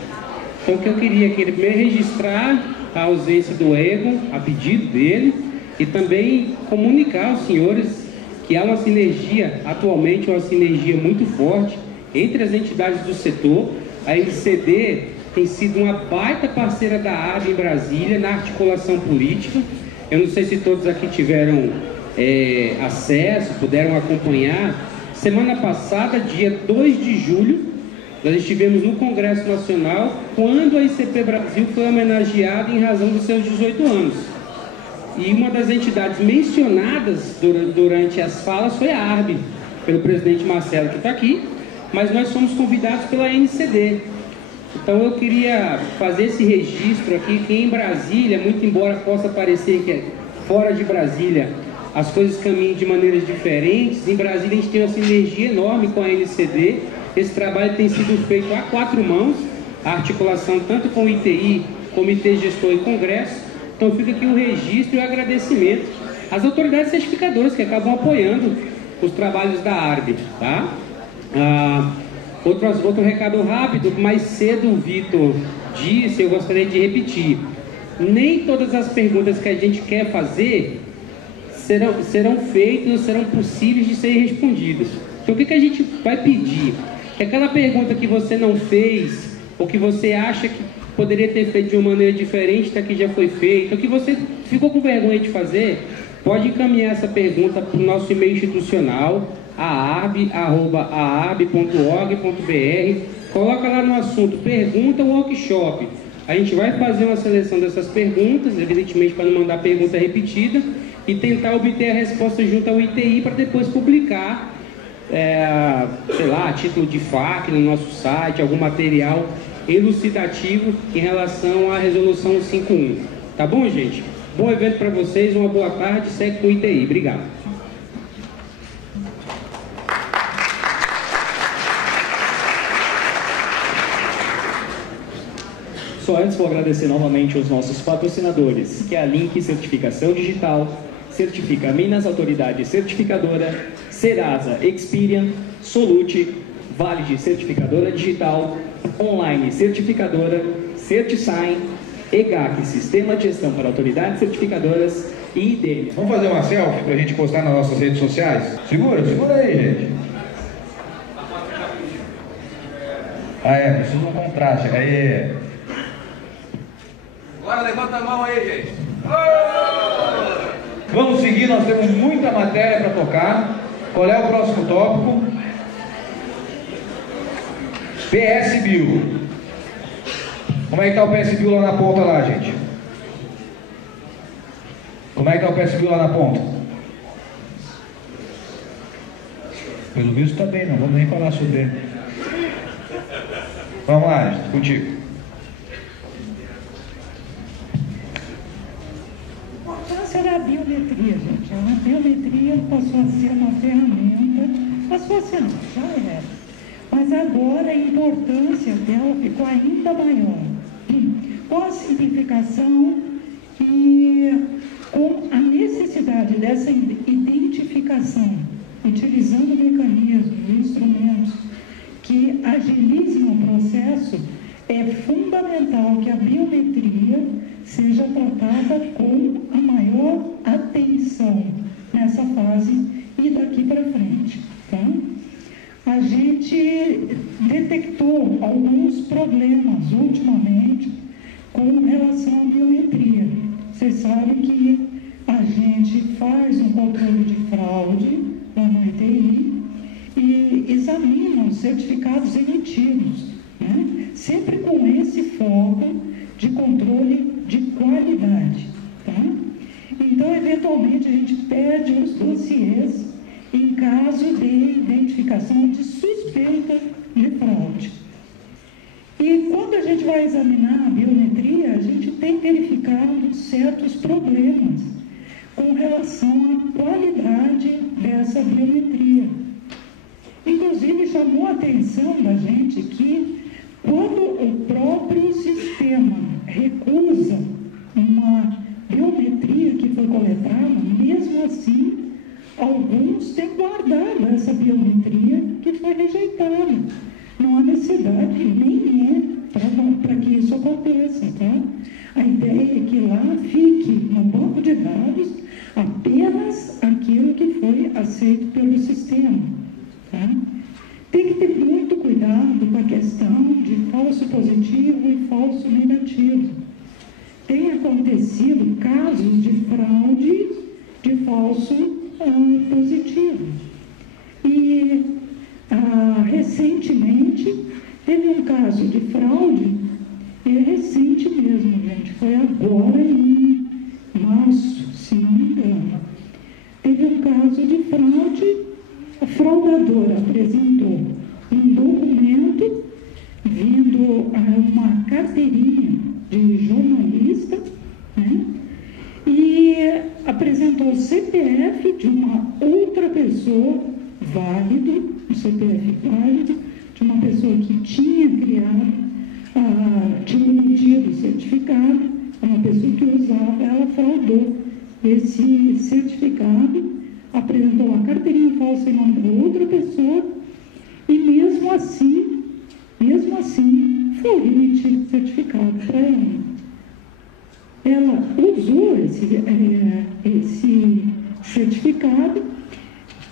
Então, o que eu queria aqui é primeiro registrar a ausência do Egon, a pedido dele, e também comunicar aos senhores que há uma sinergia, atualmente uma sinergia muito forte entre as entidades do setor. A NCD tem sido uma baita parceira da ARB em Brasília, na articulação política. Eu não sei se todos aqui tiveram acesso, puderam acompanhar. Semana passada, dia 2 de julho, nós estivemos no Congresso Nacional, quando a ICP Brasil foi homenageada em razão dos seus 18 anos. E uma das entidades mencionadas durante as falas foi a ARB, pelo presidente Marcelo, que está aqui, mas nós fomos convidados pela NCD. Então eu queria fazer esse registro aqui, que em Brasília, muito embora possa parecer que fora de Brasília as coisas caminham de maneiras diferentes, em Brasília a gente tem uma sinergia enorme com a NCD. Esse trabalho tem sido feito a 4 mãos, a articulação tanto com o ITI, Comitê Gestor e Congresso. Então fica aqui o registro e o agradecimento às autoridades certificadoras que acabam apoiando os trabalhos da ARB, tá? Outro recado rápido, mais cedo o Vitor disse, eu gostaria de repetir. Nem todas as perguntas que a gente quer fazer serão feitas, serão possíveis de serem respondidas. Então o que a gente vai pedir? Que aquela pergunta que você não fez, ou que você acha que poderia ter feito de uma maneira diferente da que já foi feita, ou que você ficou com vergonha de fazer, pode encaminhar essa pergunta para o nosso e-mail institucional, aarb.org.br, coloca lá no assunto pergunta ou workshop. A gente vai fazer uma seleção dessas perguntas, evidentemente para não mandar pergunta repetida, e tentar obter a resposta junto ao ITI para depois publicar, sei lá, a título de FAQ no nosso site, algum material elucidativo em relação à resolução 51. Tá bom, gente? Bom evento para vocês, uma boa tarde, segue com o ITI. Obrigado. Só antes vou agradecer novamente os nossos patrocinadores, que é a Link Certificação Digital, Certifica Minas Autoridade Certificadora, Serasa Experian, Solute, Valide Certificadora Digital, Online Certificadora, CertiSign, EGAC Sistema de Gestão para Autoridades Certificadoras e IDEME. Vamos fazer uma selfie para a gente postar nas nossas redes sociais? Segura aí, gente. Precisa de um contraste. Aí. Agora levanta a mão aí, gente. Vamos seguir, nós temos muita matéria para tocar. Qual é o próximo tópico? PSBio. Como é que está o PSBio lá na ponta lá, gente? Como é que está o PSBio lá na ponta? Pelo visto está bem, não vamos nem falar sobre ele. Vamos lá, gente, contigo. A importância da biometria, gente. A biometria passou a ser uma ferramenta, passou a ser não, já era. Mas agora a importância dela ficou ainda maior. Com a simplificação e com a necessidade dessa identificação, utilizando mecanismos, instrumentos que agilizem o processo, é fundamental que a biometria seja tratada com a maior atenção nessa fase e daqui para frente. Tá? A gente detectou alguns problemas ultimamente com relação à biometria. Vocês sabem que a gente faz um controle de fraude lá no ETI e examina os certificados emitidos, né? Sempre com esse foco de controle de qualidade. Tá? Então, eventualmente, a gente pede os dossiês em caso de identificação de suspeita de fraude. E quando a gente vai examinar a biometria, a gente tem verificado certos problemas com relação à qualidade dessa biometria. Inclusive, chamou a atenção da gente que quando o próprio sistema recusa uma biometria que foi coletada, mesmo assim, alguns têm guardado essa biometria que foi rejeitada. Não há necessidade, nem é para que isso aconteça, tá? A ideia é que lá fique no banco de dados apenas aquilo que foi aceito pelo sistema, tá? Tem que ter muito cuidado com a questão de falso positivo e falso negativo. Tem acontecido casos de fraude de falso positivo. E recentemente teve um caso de fraude, recente mesmo, gente, foi agora em março, se não me engano. Teve um caso de fraude, a fraudadora apresentou um documento vindo uma carteirinha de jornalista, né? E apresentou o CPF de uma outra pessoa válido, um CPF válido, de uma pessoa que tinha criado, tinha emitido o certificado, uma pessoa que usava, ela fraudou esse certificado, apresentou uma carteirinha falsa em nome de outra pessoa e mesmo assim foi emitido o certificado para ela. Ela usou esse certificado,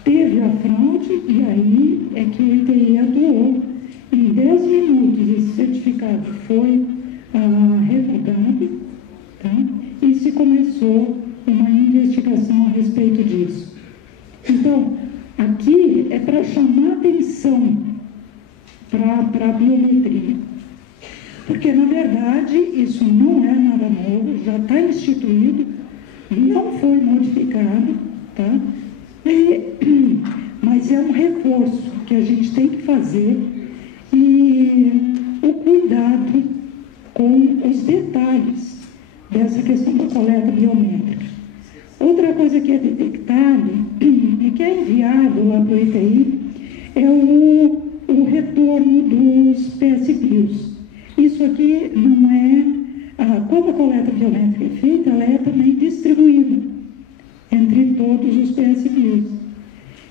teve a fraude e aí é que o ITI atuou. Em 10 minutos esse certificado foi revogado, tá? E se começou uma investigação a respeito disso. Então, aqui é para chamar atenção para a biometria. Porque, na verdade, isso não é nada novo, já está instituído, não foi modificado, tá? Mas é um reforço que a gente tem que fazer e o cuidado com os detalhes dessa questão da coleta biométrica. Outra coisa que é detectada e que é enviado lá para o ITI é o retorno dos PSBios. Isso aqui não é... Quando a coleta biométrica é feita, ela é também distribuída entre todos os PSBs.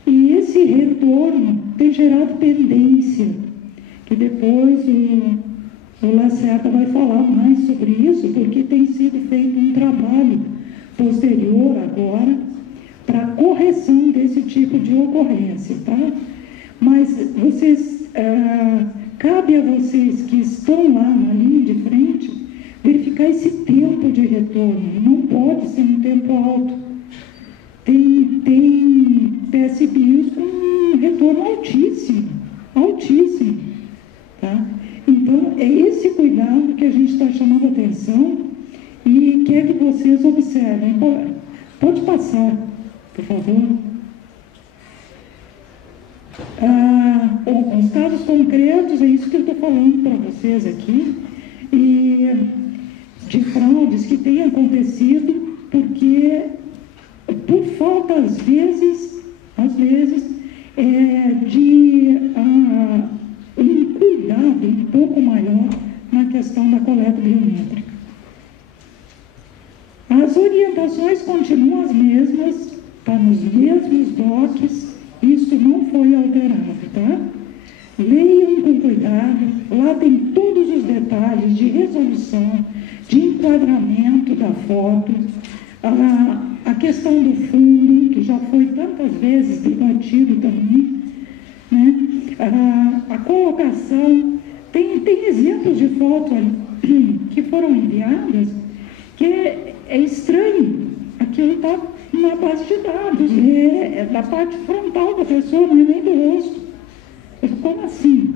E esse retorno tem gerado pendência, que depois o Lacerda vai falar mais sobre isso, porque tem sido feito um trabalho posterior agora para correção desse tipo de ocorrência, tá? Mas vocês, cabe a vocês que estão lá na linha de frente verificar esse tempo de retorno. Não pode ser um tempo alto. Tem PSBs com um retorno altíssimo, altíssimo, tá? Então, é esse cuidado que a gente está chamando a atenção e quer que vocês observem. Pode passar, por favor. Os casos concretos, é isso que eu estou falando para vocês aqui, e de fraudes que têm acontecido porque, por falta, às vezes de um cuidado um pouco maior na questão da coleta biométrica. As orientações continuam as mesmas, está nos mesmos DOCs, isso não foi alterado, tá? Leiam com cuidado, lá tem todos os detalhes de resolução, de enquadramento da foto, a questão do fundo, que já foi tantas vezes debatido também, né? A colocação, tem exemplos de foto que foram enviadas que é estranho, aquilo está na base de dados, é da parte frontal da pessoa, não é nem do rosto. Como assim?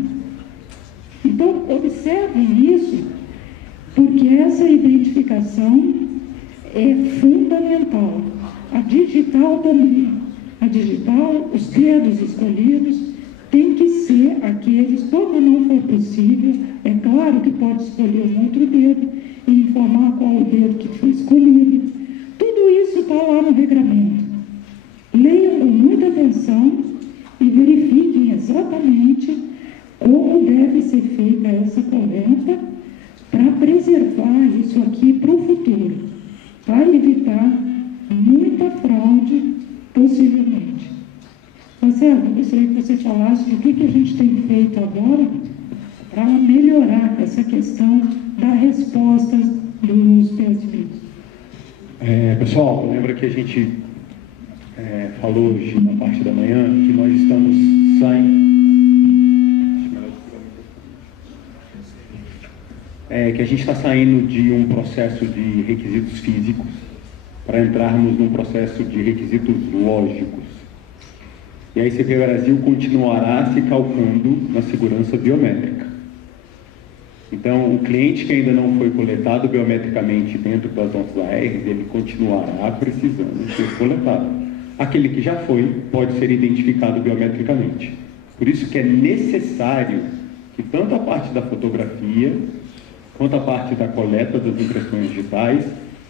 Então, observem isso, porque essa identificação é fundamental. A digital também. A digital, os dedos escolhidos, tem que ser aqueles, quando não for possível, é claro que pode escolher um outro dedo e informar qual o dedo que foi escolhido. Tudo isso está lá no regramento. Leiam com muita atenção e verifiquem exatamente como deve ser feita essa coleta para preservar isso aqui para o futuro, para evitar muita fraude, possivelmente. Marcelo, eu gostaria que você falasse do que a gente tem feito agora para melhorar essa questão da resposta dos PSBs. Pessoal, lembra que a gente falou hoje na parte da manhã que nós estamos saindo... que a gente está saindo de um processo de requisitos físicos para entrarmos num processo de requisitos lógicos. E a ICP Brasil continuará se calcando na segurança biométrica. Então, o cliente que ainda não foi coletado biometricamente dentro das nossas ARs, ele continuará precisando ser coletado. Aquele que já foi, pode ser identificado biometricamente. Por isso que é necessário que tanto a parte da fotografia, quanto a parte da coleta das impressões digitais,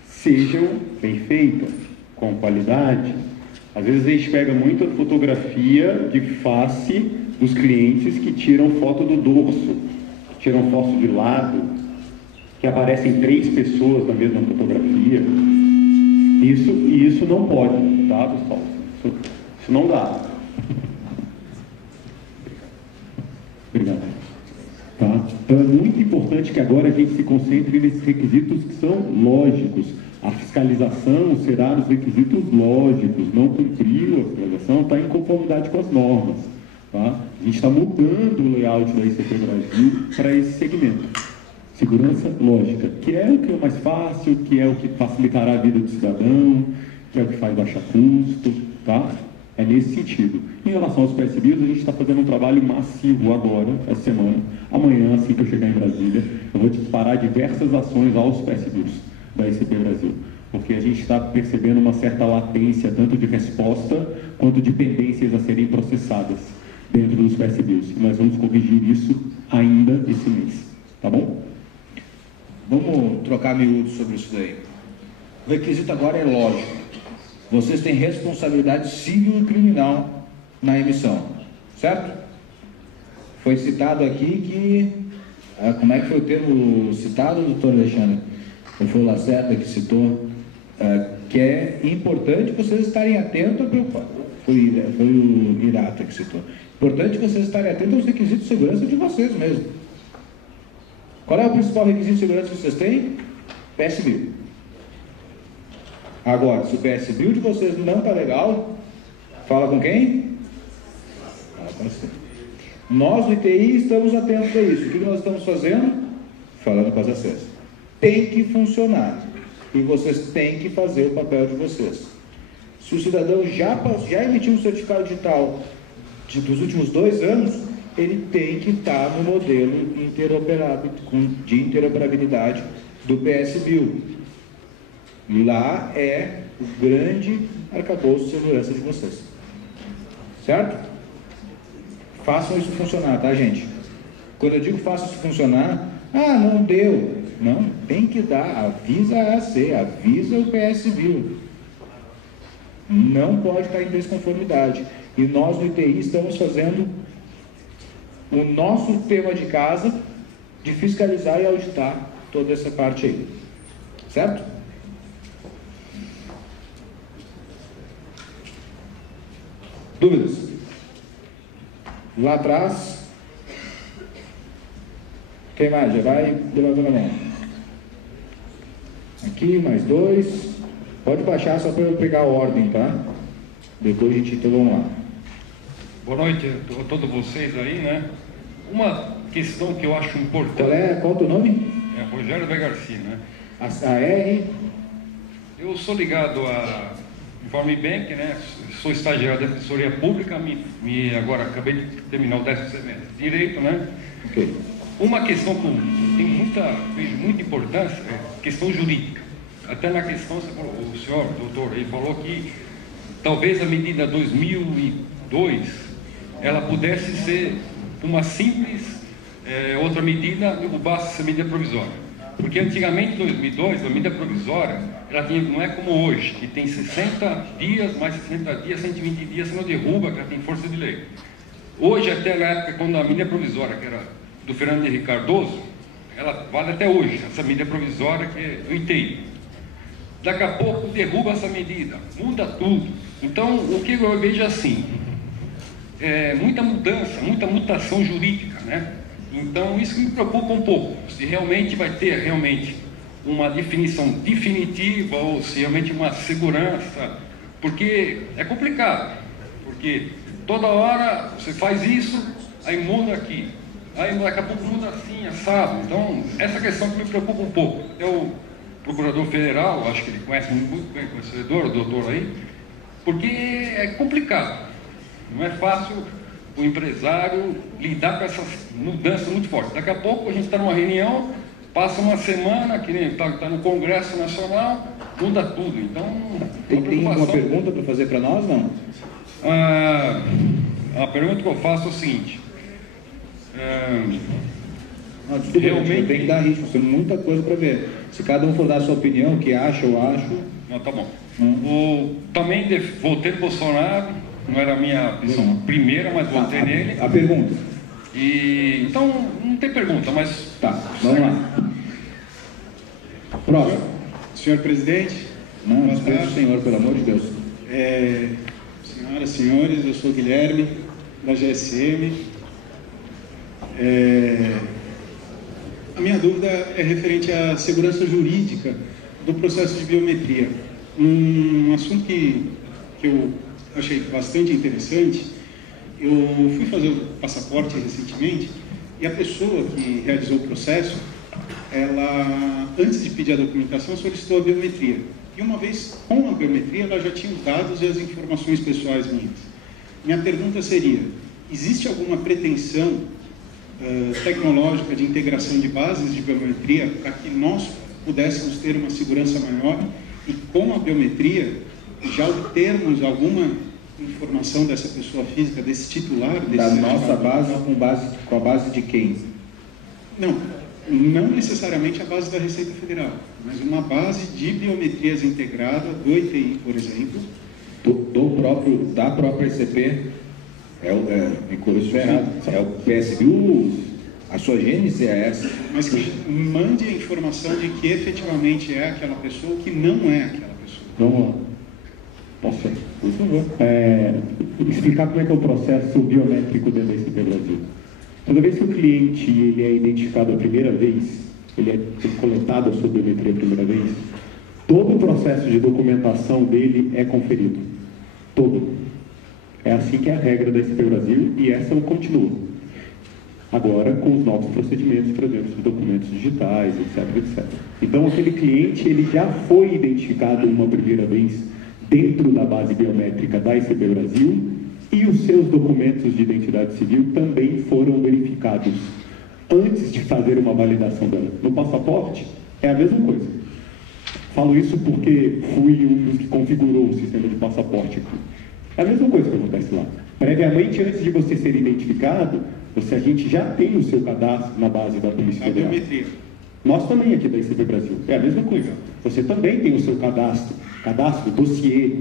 sejam bem feitas, com qualidade. Às vezes a gente pega muita fotografia de face dos clientes que tiram foto do dorso, que tiram foto de lado, que aparecem 3 pessoas na mesma fotografia. Isso não pode, tá, pessoal? Isso não dá. Obrigado. Tá? Então é muito importante que agora a gente se concentre nesses requisitos que são lógicos. A fiscalização será nos requisitos lógicos. Não cumpriu a fiscalização, está em conformidade com as normas. Tá? A gente está mudando o layout da ICP Brasil para esse segmento. Segurança lógica, que é o que é mais fácil, que é o que facilitará a vida do cidadão, que é o que faz baixar custo, tá? É nesse sentido. Em relação aos PSBs, a gente está fazendo um trabalho massivo agora, essa semana. Amanhã, assim que eu chegar em Brasília, eu vou disparar diversas ações aos PSBs da ICP Brasil, porque a gente está percebendo uma certa latência, tanto de resposta, quanto de pendências a serem processadas dentro dos PSBs. E nós vamos corrigir isso ainda esse mês, tá bom? Vamos trocar miúdos sobre isso daí. O requisito agora é lógico. Vocês têm responsabilidade civil e criminal na emissão, certo? Foi citado aqui que Como é que foi o termo citado, doutor Alexandre? Ou foi o Lacerda que citou? Que é importante vocês estarem atentos a preocupar. Foi o Irata que citou. Importante vocês estarem atentos aos requisitos de segurança de vocês mesmo. Qual é o principal requisito de segurança que vocês têm? PS1000. Agora, se o PS1000 de vocês não está legal, fala com quem? Fala com você. Nós do ITI estamos atentos a isso. O que nós estamos fazendo? Falando com as ACES. Tem que funcionar. E vocês têm que fazer o papel de vocês. Se o cidadão já emitiu um certificado digital dos últimos 2 anos, ele tem que estar no modelo de interoperabilidade do PS1000. Lá é o grande arcabouço de segurança de vocês. Certo? Façam isso funcionar, tá, gente? Quando eu digo façam isso funcionar, não deu. Não, tem que dar. Avisa a AC, avisa o PS1000. Não pode estar em desconformidade. E nós no ITI estamos fazendo o nosso tema de casa de fiscalizar e auditar toda essa parte aí. Certo? Dúvidas? Lá atrás, quem mais? Já vai levantando a mão. Aqui, mais 2. Pode baixar só para eu pegar a ordem, tá? Depois a gente, então vamos lá. Boa noite a todos vocês aí, né? Uma questão que eu acho importante... Qual é o teu nome? É Rogério B. Garcia, né? A R? Eu sou ligado a Informe Bank, né? Sou estagiário da Defensoria Pública, agora acabei de terminar o 10º semestre. Direito, né? Ok. Uma questão que vejo muita importância é questão jurídica. Até na questão, o senhor, doutor, ele falou que talvez a medida 2002 ela pudesse ser uma simples outra medida, derrubasse essa medida provisória. Porque antigamente, em 2002, a medida provisória, ela não é como hoje, que tem 60 dias, mais 60 dias, 120 dias, se não derruba, que ela tem força de lei. Hoje, até na época, quando a medida provisória, que era do Fernando Henrique Cardoso, ela vale até hoje, essa medida provisória que é do ITI. Daqui a pouco derruba essa medida, muda tudo. Então, o que eu vejo assim, muita mudança, muita mutação jurídica, né? Então, isso me preocupa um pouco, se realmente vai ter uma definição definitiva ou se realmente uma segurança, porque é complicado, porque toda hora você faz isso, aí muda aqui, aí daqui a pouco muda assim, assado. Então, essa questão que me preocupa um pouco. É o procurador federal, acho que ele conhece muito bem, conhecedor, o doutor aí, porque é complicado, não é fácil o empresário lidar com essas mudanças muito fortes. Daqui a pouco a gente está numa reunião, passa uma semana, que nem está no Congresso Nacional, muda tudo. Então, tem alguma pergunta para fazer para nós, não? A pergunta que eu faço é o seguinte. Realmente tem que dar ritmo, tem muita coisa para ver. Se cada um for dar a sua opinião, o que acha, eu acho. Não, tá bom. Também voltei no Bolsonaro. Não era a minha opção primeira, mas votei nele. A pergunta. Então, não tem pergunta, mas... Tá, vamos lá. Próximo. Senhor presidente. Não, respeito o senhor, pelo amor de Deus. Senhoras e senhores, eu sou Guilherme, da GSM. A minha dúvida é referente à segurança jurídica do processo de biometria. Um assunto que eu achei bastante interessante. Eu fui fazer o passaporte recentemente e a pessoa que realizou o processo, ela, antes de pedir a documentação, solicitou a biometria. E uma vez com a biometria, ela já tinha os dados e as informações pessoais minhas. Minha pergunta seria, existe alguma pretensão tecnológica de integração de bases de biometria para que nós pudéssemos ter uma segurança maior e com a biometria já obtermos alguma informação dessa pessoa física, desse titular, da nossa base, com a base de quem? Não necessariamente a base da Receita Federal, mas uma base de biometrias integrada do ITI, por exemplo. Da própria ECP, me corrijo errado, é o PS1000 A sua gênese é essa. Mas que mande a informação de que efetivamente é aquela pessoa ou que não é aquela pessoa. Vamos lá. Posso? Por favor. Explicar como é que é o processo biométrico dentro da ICP Brasil. Toda vez que o cliente ele é identificado a primeira vez, ele é coletado a sua biometria a primeira vez, todo o processo de documentação dele é conferido. Todo. É assim que é a regra da ICP Brasil e essa eu continuo. Agora, com os novos procedimentos, por exemplo, de documentos digitais, etc, etc. Então, aquele cliente, ele já foi identificado uma primeira vez dentro da base biométrica da ICP Brasil e os seus documentos de identidade civil também foram verificados antes de fazer uma validação dela. No passaporte, é a mesma coisa. Falo isso porque fui um dos que configurou o sistema de passaporte aqui. É a mesma coisa que acontece lá. Previamente, antes de você ser identificado, a gente já tem o seu cadastro na base da Polícia Federal. Nós também aqui da ICP Brasil. É a mesma coisa. Você também tem o seu cadastro, dossiê,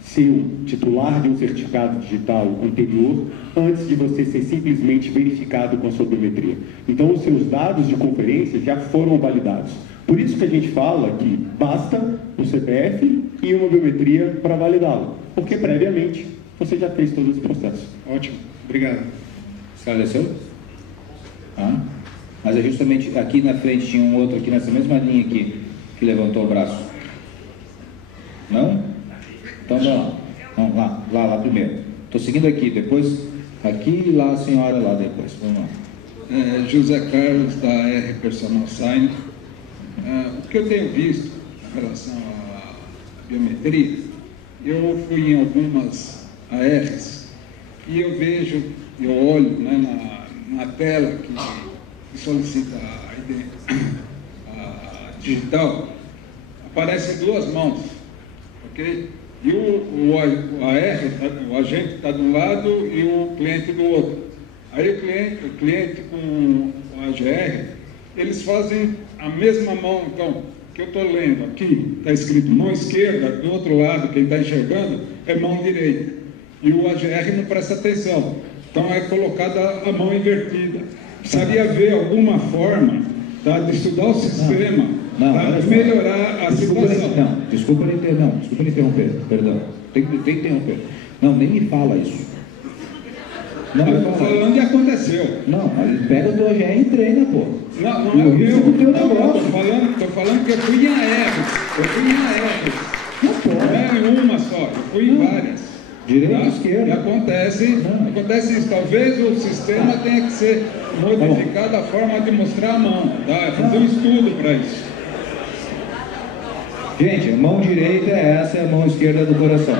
seu titular de um certificado digital anterior, antes de você ser simplesmente verificado com a sua biometria. Então, os seus dados de conferência já foram validados. Por isso que a gente fala que basta o CPF e uma biometria para validá-lo, porque previamente você já fez todo esse processo. Ótimo, obrigado. Esclareceu? Mas é justamente aqui na frente tinha um outro aqui nessa mesma linha aqui que levantou o braço. Não? Então não, lá primeiro. Estou seguindo aqui, depois aqui e lá a senhora lá depois. Vamos lá. José Carlos da R Personal Sign. O que eu tenho visto em relação à biometria, eu fui em algumas ARs e eu vejo, eu olho, né, na tela que solicita a digital, aparecem duas mãos, ok? E o agente está de um lado e o cliente do outro. Aí o cliente com o AGR, eles fazem a mesma mão, então, que eu estou lendo aqui, está escrito mão esquerda, do outro lado, quem está enxergando, é mão direita. E o AGR não presta atenção. Então é colocada a mão invertida. Precisaria haver alguma forma de estudar o sistema para melhorar a situação. Desculpa interromper, perdão. Tem que interromper. Não, nem me fala isso. Não, eu estou falando e aconteceu. Não, pega o teu AGR e treina, pô. Não é o meu. Estou falando que eu fui em AR. Não é em uma só, eu fui em várias. Direita e esquerda. E acontece isso. Talvez o sistema tenha que ser modificado a forma de mostrar a mão. Fazer um estudo para isso. Gente, a mão direita essa, é a mão esquerda do coração.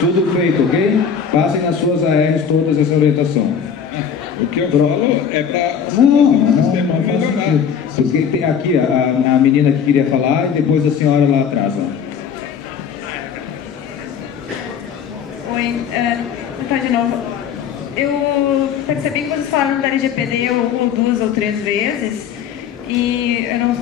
Tudo feito, ok? Passem nas suas ARs todas essa orientação. O que eu falo é para o sistema melhorar. Porque tem aqui a menina que queria falar e depois a senhora lá atrás. Oi, então de novo. Eu percebi que vocês falaram da LGPD ou 2 ou 3 vezes e eu não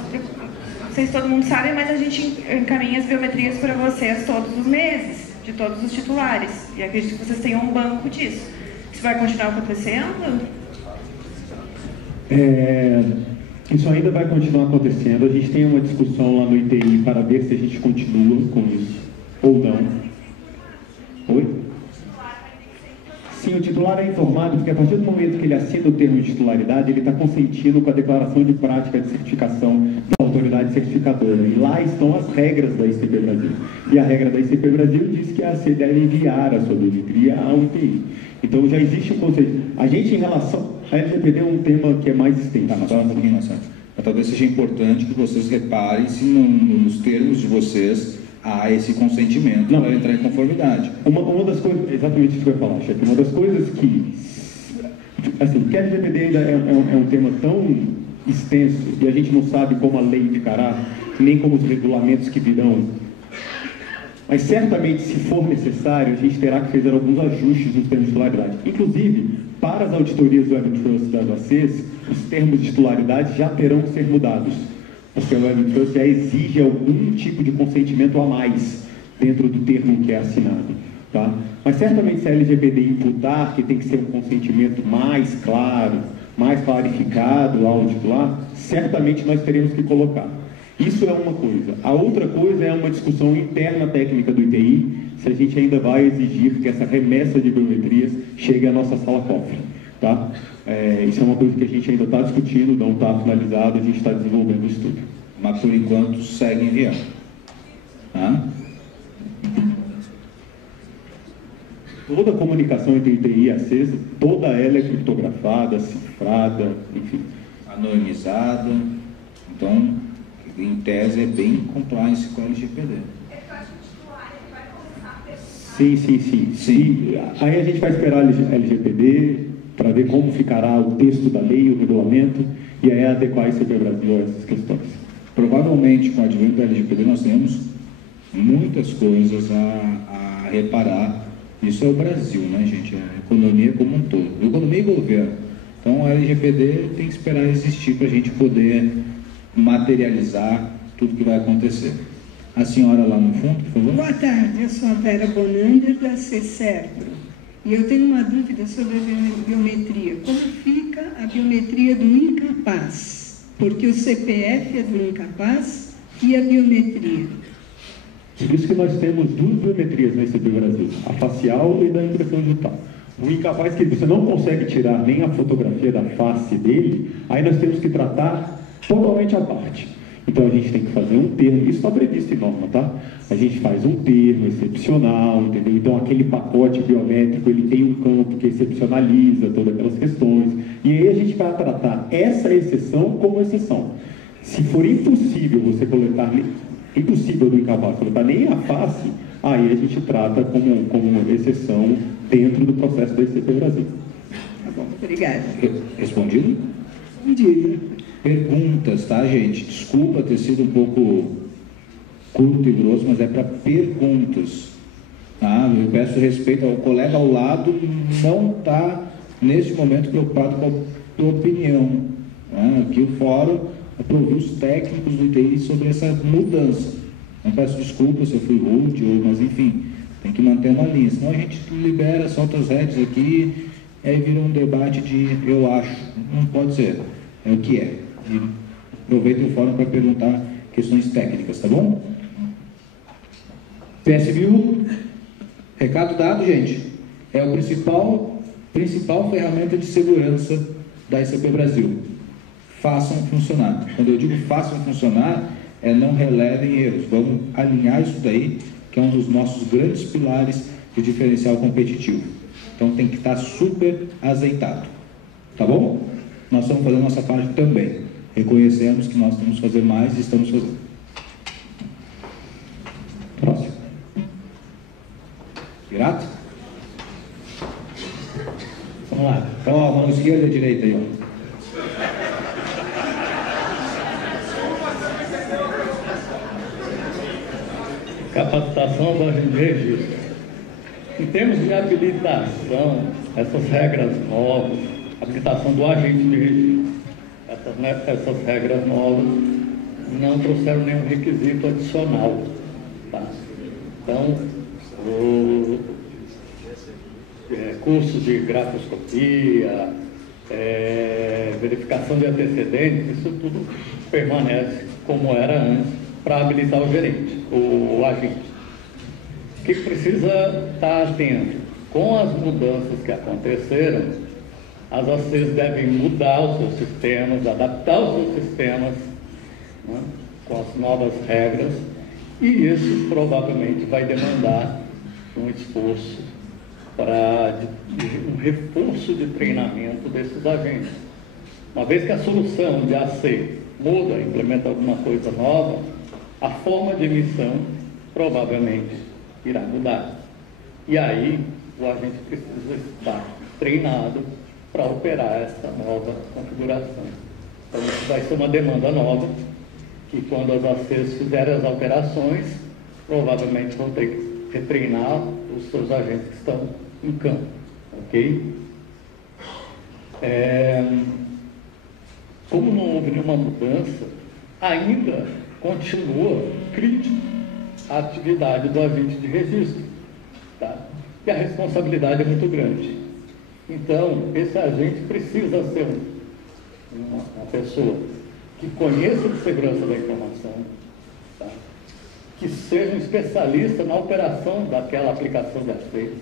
sei se todo mundo sabe, mas a gente encaminha as biometrias para vocês todos os meses, de todos os titulares. E acredito que vocês tenham um banco disso. Isso vai continuar acontecendo? Isso ainda vai continuar acontecendo. A gente tem uma discussão lá no ITI para ver se a gente continua com isso ou não. Oi? Sim, o titular é informado porque a partir do momento que ele assina o termo de titularidade, ele está consentindo com a declaração de prática de certificação da autoridade certificadora. E lá estão as regras da ICP Brasil. E a regra da ICP Brasil diz que a AC deve enviar a sua biometria ao ITI. Então já existe um conceito. A gente, em relação à LGPD, é um tema que é mais extenso. Mas só um pouquinho, Marcelo. Mas talvez seja importante que vocês reparem se nos termos de vocês há esse consentimento para entrar em conformidade. Uma das coisas, exatamente isso que eu ia falar, chefe, uma das coisas que, assim, que a LGPD ainda é um tema tão extenso e a gente não sabe como a lei ficará, nem como os regulamentos que virão, mas certamente, se for necessário, a gente terá que fazer alguns ajustes nos termos de titularidade. Inclusive, para as auditorias do Web Trust das ACs, os termos de titularidade já terão que ser mudados, porque o Web Trust já exige algum tipo de consentimento a mais dentro do termo que é assinado. Tá? Mas certamente se a LGPD imputar que tem que ser um consentimento mais claro, mais clarificado, áudio lá, certamente nós teremos que colocar. Isso é uma coisa. A outra coisa é uma discussão interna técnica do ITI, se a gente ainda vai exigir que essa remessa de biometrias chegue à nossa sala cofre. Tá? Isso é uma coisa que a gente ainda está discutindo, não está finalizado, a gente está desenvolvendo o estudo. Mas por enquanto segue enviando. Tá? Toda a comunicação entre ITI e ACES, toda ela é criptografada, cifrada, enfim. Anonimizada. Então, em tese, é bem compliance com a LGPD. Sim. Aí a gente vai esperar a LGPD para ver como ficará o texto da lei, o regulamento, e aí adequar isso para o Brasil a essas questões. Provavelmente, com o advento da LGPD, nós temos muitas coisas a reparar. Isso é o Brasil, né, gente? A economia como um todo. Economia e governo. Então, a LGPD tem que esperar existir para a gente poder materializar tudo que vai acontecer. A senhora lá no fundo, por favor. Boa tarde, eu sou a Vera Bonander, da CECERPRO. E eu tenho uma dúvida sobre a biometria. Como fica a biometria do incapaz? Porque o CPF é do incapaz e a biometria. Por isso que nós temos duas biometrias nesse Brasil, a facial e da impressão digital. O incapaz que você não consegue tirar nem a fotografia da face dele, aí nós temos que tratar totalmente à parte. Então a gente tem que fazer um termo, isso está previsto em norma, tá? A gente faz um termo excepcional, entendeu? Então aquele pacote biométrico, ele tem um campo que excepcionaliza todas aquelas questões, e aí a gente vai tratar essa exceção como exceção. Se for impossível você coletar, impossível do incapaz coletar nem a face, aí a gente trata como exceção dentro do processo da ICP Brasil. Tá bom, obrigada. Respondido? Respondido. Perguntas, tá, gente? Desculpa ter sido um pouco curto e grosso, mas é para perguntas. Tá? Eu peço respeito ao colega ao lado, não está, neste momento, preocupado com a tua opinião. Né? Aqui o fórum é para ouvir os técnicos do ITI sobre essa mudança. Não peço desculpas se eu fui rude, mas enfim, tem que manter uma linha. Senão a gente libera, solta as redes aqui, e aí vira um debate de eu acho. Não pode ser. É o que é. E aproveita o fórum para perguntar questões técnicas, tá bom? PSBio, recado dado, gente. É o principal ferramenta de segurança da ICP Brasil. Façam funcionar. Quando eu digo façam funcionar, é não relevem erros. Vamos alinhar isso daí, que é um dos nossos grandes pilares de diferencial competitivo. Então tem que estar super azeitado. Tá bom? Nós estamos fazendo a nossa parte também. Reconhecemos que nós temos que fazer mais e estamos fazendo. Próximo. Pirato? Vamos lá. Então, ó, mão esquerda e direita aí, ó. Capacitação do agente de registro. Em termos de habilitação, essas regras novas, habilitação do agente de registro, essas regras novas não trouxeram nenhum requisito adicional. Tá? Então, cursos de grafoscopia, verificação de antecedentes, isso tudo permanece como era antes para habilitar o gerente, o agente. O que precisa estar atento? Com as mudanças que aconteceram, as ACs devem mudar os seus sistemas, adaptar os seus sistemas, né, com as novas regras, e isso provavelmente vai demandar um esforço para um reforço de treinamento desses agentes. Uma vez que a solução de AC muda, implementa alguma coisa nova, a forma de emissão provavelmente irá mudar. E aí o agente precisa estar treinado para operar essa nova configuração. Então isso vai ser uma demanda nova, que quando as ACs fizerem as alterações, provavelmente vão ter que retreinar os seus agentes que estão em campo. Ok? Como não houve nenhuma mudança, ainda continua crítica a atividade do agente de registro. Tá? E a responsabilidade é muito grande. Então, esse agente precisa ser uma pessoa que conheça de segurança da informação, tá? Que seja um especialista na operação daquela aplicação de acesso,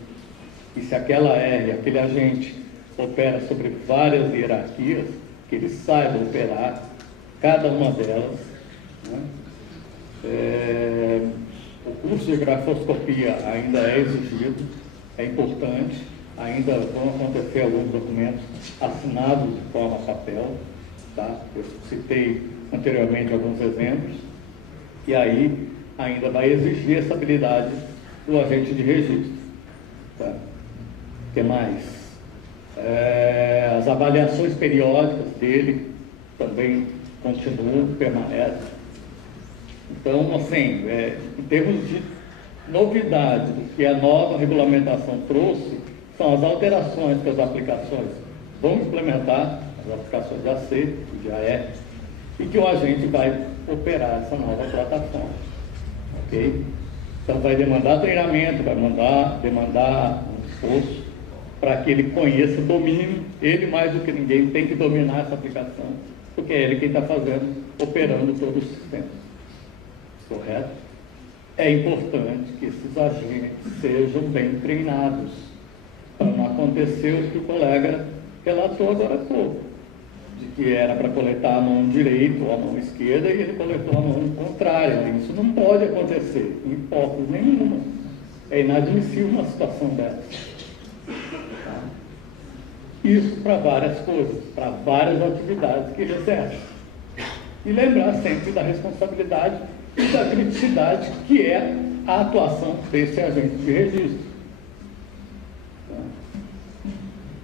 e se aquela R, aquele agente, opera sobre várias hierarquias, que ele saiba operar cada uma delas, né? O curso de grafoscopia ainda é exigido, é importante, ainda vão acontecer alguns documentos assinados de forma papel, tá? Eu citei anteriormente alguns exemplos, e aí ainda vai exigir essa habilidade do agente de registro. Tá? O que mais? As avaliações periódicas dele também continuam, permanecem. Então, assim, em termos de novidade, o que a nova regulamentação trouxe são as alterações que as aplicações vão implementar, as aplicações de AC e de AE, e que o agente vai operar essa nova plataforma. Ok? Então, vai demandar treinamento, vai demandar um esforço para que ele conheça, domine, ele mais do que ninguém tem que dominar essa aplicação, porque é ele quem está operando todo o sistema. Correto? É importante que esses agentes sejam bem treinados, para não acontecer o que o colega relatou agora há pouco, de que era para coletar a mão direita ou a mão esquerda e ele coletou a mão contrária. Isso não pode acontecer, em hipótese nenhuma. É inadmissível uma situação dessa. Tá? Isso para várias coisas, para várias atividades que ele exerce. E lembrar sempre da responsabilidade e da criticidade que é a atuação desse agente de registro.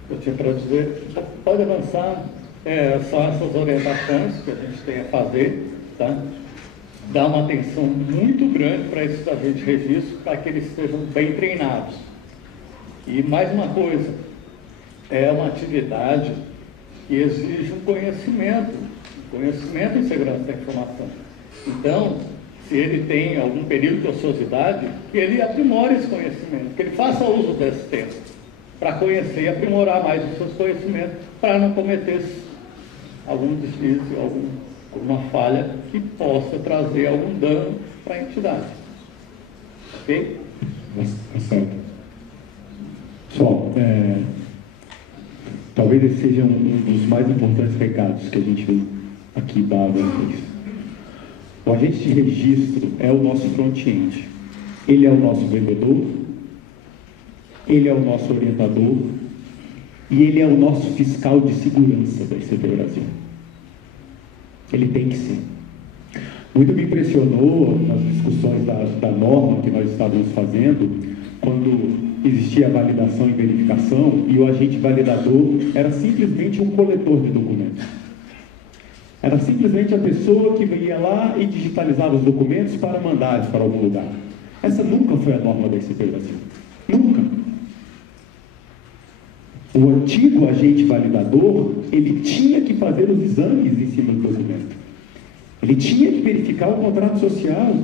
Eu tinha para dizer, pode avançar, são essas orientações que a gente tem a fazer, tá? Dar uma atenção muito grande para esses agentes de registro, para que eles estejam bem treinados. E mais uma coisa, é uma atividade que exige um conhecimento em segurança da informação. Então, se ele tem algum período de ociosidade, que ele aprimore esse conhecimento, que ele faça uso desse tempo, para conhecer e aprimorar mais os seus conhecimentos, para não cometer algum deslize, alguma falha que possa trazer algum dano para a entidade. Ok? Certo. Pessoal, talvez esse seja um dos mais importantes recados que a gente vem aqui dar a vocês. O agente de registro é o nosso front-end. Ele é o nosso vendedor, ele é o nosso orientador e ele é o nosso fiscal de segurança da ICT Brasil. Ele tem que ser. Muito me impressionou nas discussões da norma que nós estávamos fazendo, quando existia a validação e verificação e o agente validador era simplesmente um coletor de documentos. Era simplesmente a pessoa que ia lá e digitalizava os documentos para mandar para algum lugar. Essa nunca foi a norma da ICT Brasil. Nunca. O antigo agente validador, ele tinha que fazer os exames em cima do documento. Ele tinha que verificar o contrato social.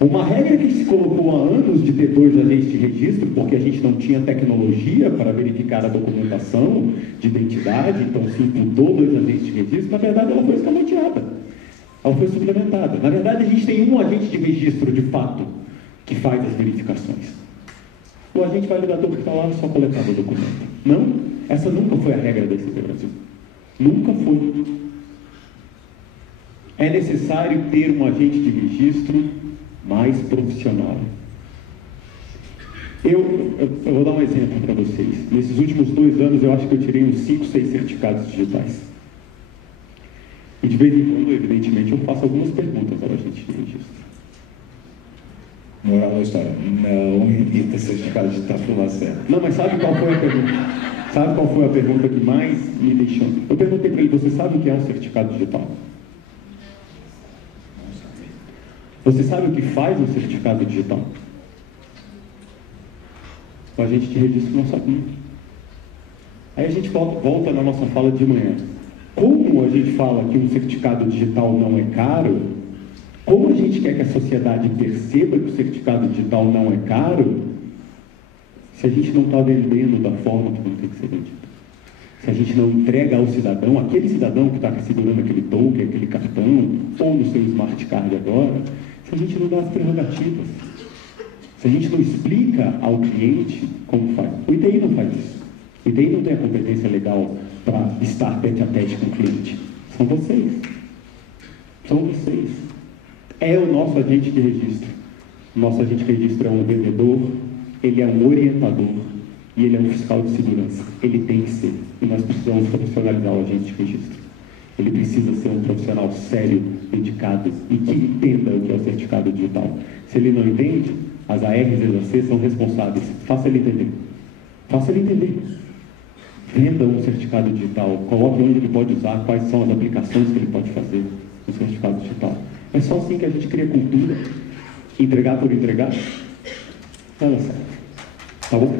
Uma regra que se colocou há anos de ter 2 agentes de registro, porque a gente não tinha tecnologia para verificar a documentação de identidade, então se imputou 2 agentes de registro, na verdade ela foi escamoteada. Ela foi suplementada. Na verdade, a gente tem um agente de registro, de fato, que faz as verificações. O agente validador que está lá só coletava o documento. Não, essa nunca foi a regra da ICT Brasil. Nunca foi. É necessário ter um agente de registro mais profissional. Eu vou dar um exemplo para vocês. Nesses últimos 2 anos, eu acho que eu tirei uns 5, 6 certificados digitais. E de vez em quando, evidentemente, eu faço algumas perguntas ao agente de registro. Moral da história, não imita certificado digital para uma série. Não, mas sabe qual foi a pergunta? Sabe qual foi a pergunta que mais me deixou? Eu perguntei para ele, você sabe o que é um certificado digital? Você sabe o que faz um certificado digital? O agente de registro não sabia. Aí a gente volta na nossa fala de manhã. Como a gente fala que um certificado digital não é caro, como a gente quer que a sociedade perceba que o certificado digital não é caro, se a gente não está vendendo da forma que não tem que ser vendido? se a gente não entrega ao cidadão, aquele cidadão que está segurando aquele token, aquele cartão, ou no seu smart card agora, se a gente não dá as prerrogativas, se a gente não explica ao cliente como faz. O ITI não faz isso. O ITI não tem a competência legal para estar tete a tete com o cliente. São vocês. São vocês. É o nosso agente de registro. O nosso agente de registro é um vendedor, ele é um orientador e ele é um fiscal de segurança. Ele tem que ser. E nós precisamos profissionalizar o agente de registro. Ele precisa ser um profissional sério, dedicado e que entenda o que é o certificado digital. Se ele não entende, as ARs e as ACs são responsáveis. Faça ele entender. Faça ele entender. Venda um certificado digital, coloque onde ele pode usar, quais são as aplicações que ele pode fazer no certificado digital. É só assim que a gente cria cultura. Entregar por entregar, não dá certo. Tá bom?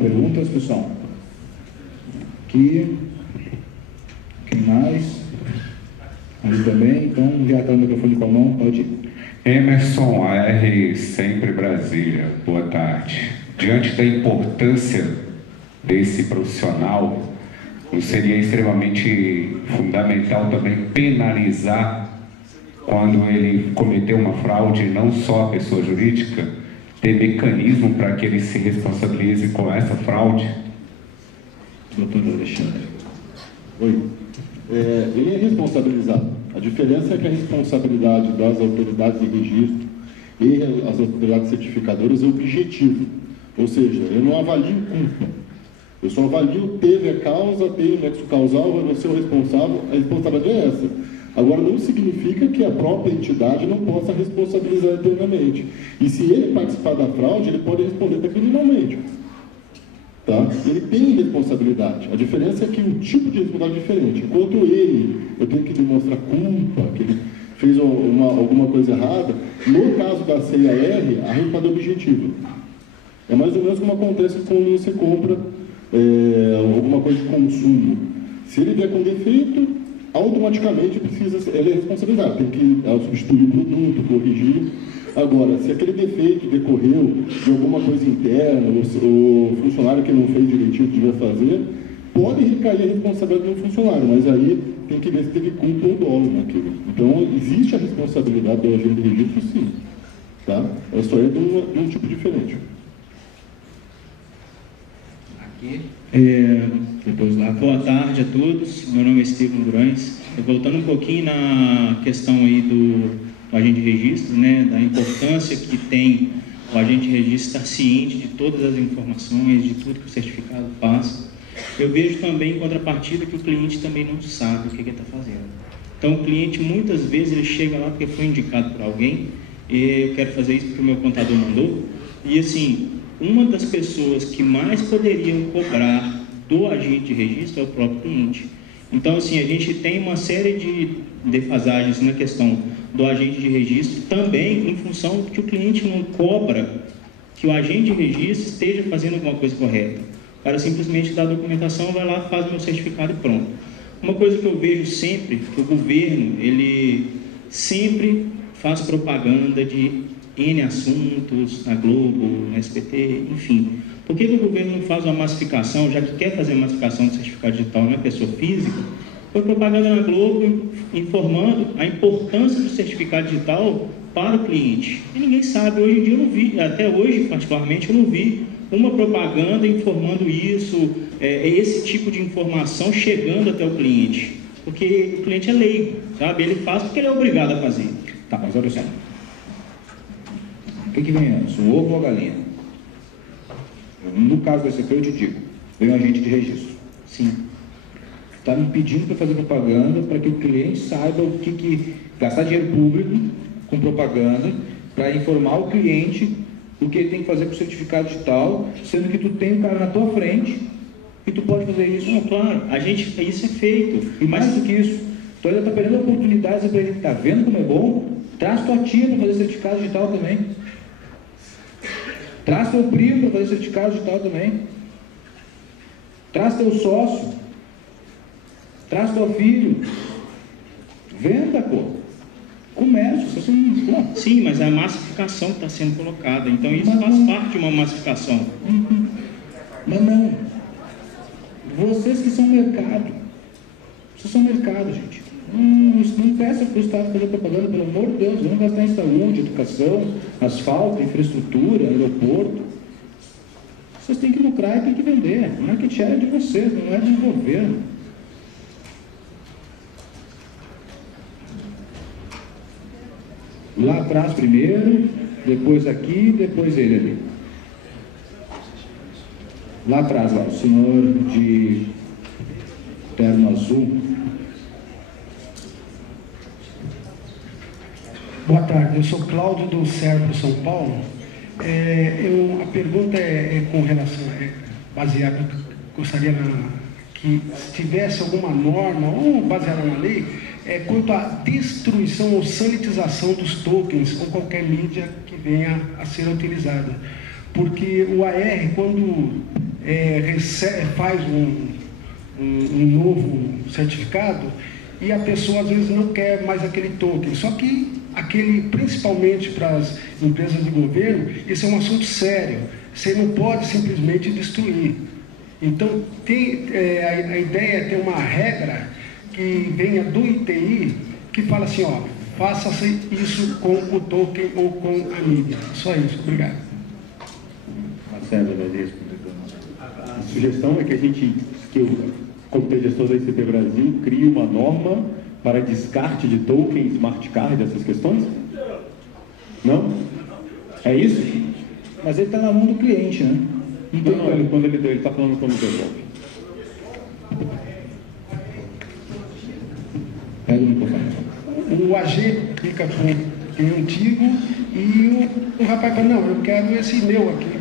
Perguntas, pessoal? Aqui. Quem mais? Ali também. Então, já está o microfone com a mão, pode ir. Emerson AR, sempre Brasília. Boa tarde. Diante da importância desse profissional, não seria extremamente fundamental também penalizar quando ele cometeu uma fraude, não só a pessoa jurídica, ter mecanismo para que ele se responsabilize com essa fraude? Doutor Alexandre. Oi. Ele é responsabilizado. A diferença é que a responsabilidade das autoridades de registro e as autoridades certificadoras é objetivo. Ou seja, eu não avalio culpa. Eu só avalio teve a causa, teve o nexo causal, vai ser o responsável, a responsabilidade é essa. Agora, não significa que a própria entidade não possa responsabilizar eternamente. E se ele participar da fraude, ele pode responder até criminalmente. Tá? Ele tem responsabilidade. A diferença é que o tipo de responsabilidade é diferente. Enquanto eu tenho que demonstrar culpa, que ele fez alguma coisa errada, no caso da CAR, a responsabilidade é objetiva. É mais ou menos como acontece quando você compra alguma coisa de consumo. Se ele vier com defeito, automaticamente ele é responsabilizado. Tem que substituir o produto, corrigir. Agora, se aquele defeito decorreu de alguma coisa interna, o funcionário que não fez direitinho o que devia fazer, pode recair a responsabilidade do funcionário, mas aí tem que ver se teve culpa ou dolo naquilo. Então, existe a responsabilidade do agente de registro, sim. Tá? É só de um tipo diferente. Aqui. Depois lá. Boa tarde a todos. Meu nome é Estevam Durães. Voltando um pouquinho na questão aí do agente de registro, né, da importância que tem o agente de registro estar ciente de todas as informações, de tudo que o certificado faz. Eu vejo também, em contrapartida, que o cliente também não sabe o que ele está fazendo. Então, o cliente, muitas vezes, ele chega lá porque foi indicado por alguém, e eu quero fazer isso porque o meu contador mandou, e assim, uma das pessoas que mais poderiam cobrar do agente de registro é o próprio cliente. Então, assim, a gente tem uma série de defasagens na questão do agente de registro, também em função de que o cliente não cobra que o agente de registro esteja fazendo alguma coisa correta. O cara simplesmente dá a documentação, vai lá, faz o meu certificado e pronto. Uma coisa que eu vejo sempre, que o governo, ele sempre faz propaganda de N assuntos, na Globo, no SBT, enfim. Por que o governo não faz uma massificação, já que quer fazer a massificação do certificado digital na pessoa física? Foi propaganda na Globo informando a importância do certificado digital para o cliente. E ninguém sabe, hoje em dia eu não vi, até hoje particularmente eu não vi uma propaganda informando isso, esse tipo de informação chegando até o cliente. Porque o cliente é leigo, sabe? Ele faz porque ele é obrigado a fazer. Tá, mas olha só. O que vem antes, o ovo ou a galinha? No caso desse aqui eu te digo, vem um agente de registro. Sim. Está me pedindo para fazer propaganda para que o cliente saiba o que gastar dinheiro público com propaganda para informar o cliente o que ele tem que fazer com o certificado digital, sendo que tu tem um cara na tua frente e tu pode fazer isso. Não, claro, isso é feito. E mais do que isso, tu ainda está perdendo oportunidades para ele. Tá vendo como é bom? Traz tua tia para fazer certificado digital também. Traz teu primo para fazer certificado digital também. Traz teu sócio. Traz teu filho. Venda, pô. Comércio. Sim, mas a massificação massificação que está sendo colocada. Então isso faz parte de uma massificação. Mas não. Vocês que são mercado. Vocês são mercado, gente. Não peça para o Estado fazer propaganda, pelo amor de Deus. Vamos gastar em saúde, educação, asfalto, infraestrutura, aeroporto. Vocês têm que lucrar e têm que vender. O market share é de vocês, não é do governo. Lá atrás primeiro, depois aqui, depois ele ali. Lá atrás, lá, o senhor de terno azul. Boa tarde, eu sou Cláudio do Serpo, São Paulo. A pergunta é com relação, baseada, gostaria que tivesse alguma norma, ou baseada na lei, quanto à destruição ou sanitização dos tokens ou qualquer mídia que venha a ser utilizada. Porque o AR, quando faz um novo certificado, e a pessoa às vezes não quer mais aquele token, só que principalmente para as empresas de governo, esse é um assunto sério, você não pode simplesmente destruir. Então, a ideia é ter uma regra que venha do ITI, que fala assim, ó, faça-se isso com o token ou com a mídia. Só isso, obrigado. Marcelo vai responder. A sugestão é que o Comitê Gestor da ICP Brasil crie uma norma para descarte de token, smart card, essas questões? Não? É isso? Mas ele está na mão do cliente, né? Não, quando ele está falando como devolve. Pega o microfone. O AG fica com o antigo e o rapaz fala, não, eu quero esse meu aqui.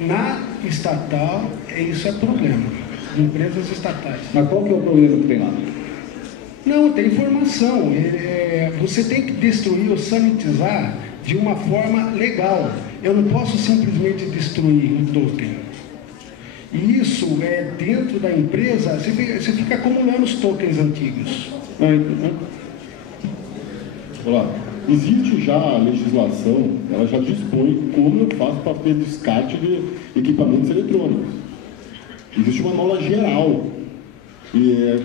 Na estatal, isso é problema. Empresas estatais. Mas qual que é o problema que tem lá? Não, tem informação. Você tem que destruir ou sanitizar de uma forma legal. Eu não posso simplesmente destruir um token. E isso é dentro da empresa, você fica acumulando os tokens antigos. Olá. Existe já a legislação, ela já dispõe como eu faço para ter descarte de equipamentos eletrônicos. Existe uma norma geral,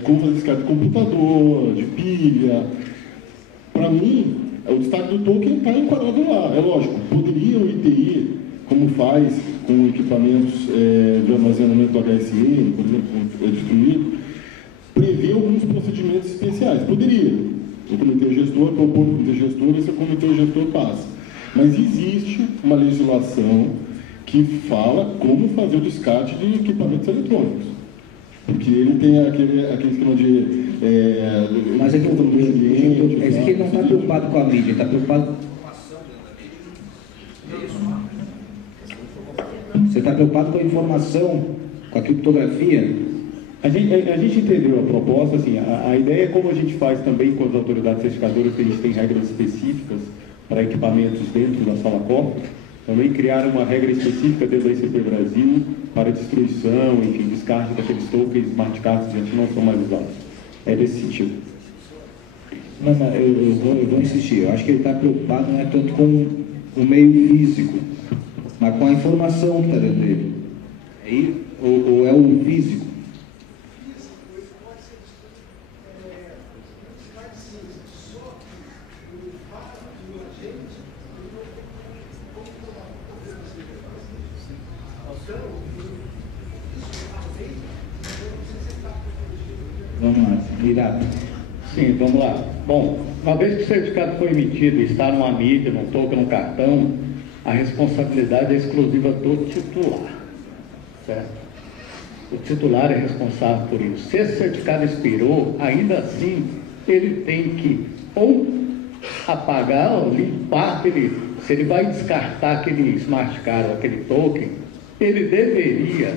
como fazer descarte de computador, de pilha. Para mim, o destaque do token está enquadrado lá. É lógico, poderia o ITI, como faz com equipamentos de armazenamento HSN, por exemplo, destruído, prever alguns procedimentos especiais. Poderia. O comitê gestor, propor o comitê gestor, esse comitê gestor passa. Mas existe uma legislação que fala como fazer o descarte de equipamentos eletrônicos. Porque ele tem aquele esquema de... Mas aqui ele não está preocupado com a mídia, ele está preocupado... Você está preocupado com a informação, com a criptografia? A gente entendeu a proposta, assim, a ideia é como a gente faz também com as autoridades certificadoras, que a gente tem regras específicas para equipamentos dentro da sala COP, também criar uma regra específica dentro da ICP Brasil para destruição, enfim, descarte daqueles tokens, smart cards que não são mais usados. É desse sentido. Não, eu vou insistir. Eu acho que ele está preocupado não é tanto com o meio físico, mas com a informação que está dentro dele. Ou é o físico? Vamos lá, Irato. Sim, vamos lá. Bom, uma vez que o certificado foi emitido e está numa mídia, num token, num cartão, a responsabilidade é exclusiva do titular, certo? O titular é responsável por isso. Se esse certificado expirou, ainda assim, ele tem que ou apagar ou limpar se ele vai descartar aquele smart card, aquele token, ele deveria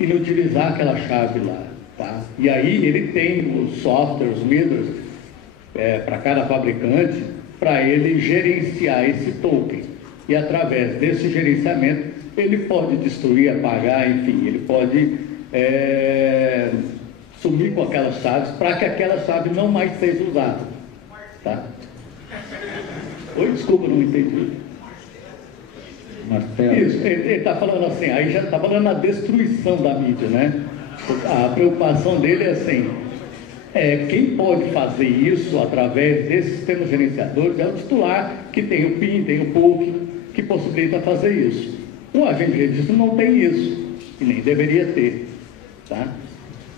inutilizar aquela chave lá. Tá? E aí ele tem os softwares, os middles, para cada fabricante, para ele gerenciar esse token. E através desse gerenciamento, ele pode destruir, apagar, enfim, ele pode sumir com aquelas chaves para que aquela chave não mais seja usada. Tá? Oi, desculpa, não entendi. Isso, ele está falando assim, aí já está falando na destruição da mídia, né? A preocupação dele é assim, quem pode fazer isso através desses sistemas gerenciadores é o titular, que tem o PIN, tem o PUC, que possibilita fazer isso. O agente de registro não tem isso, e nem deveria ter. Tá?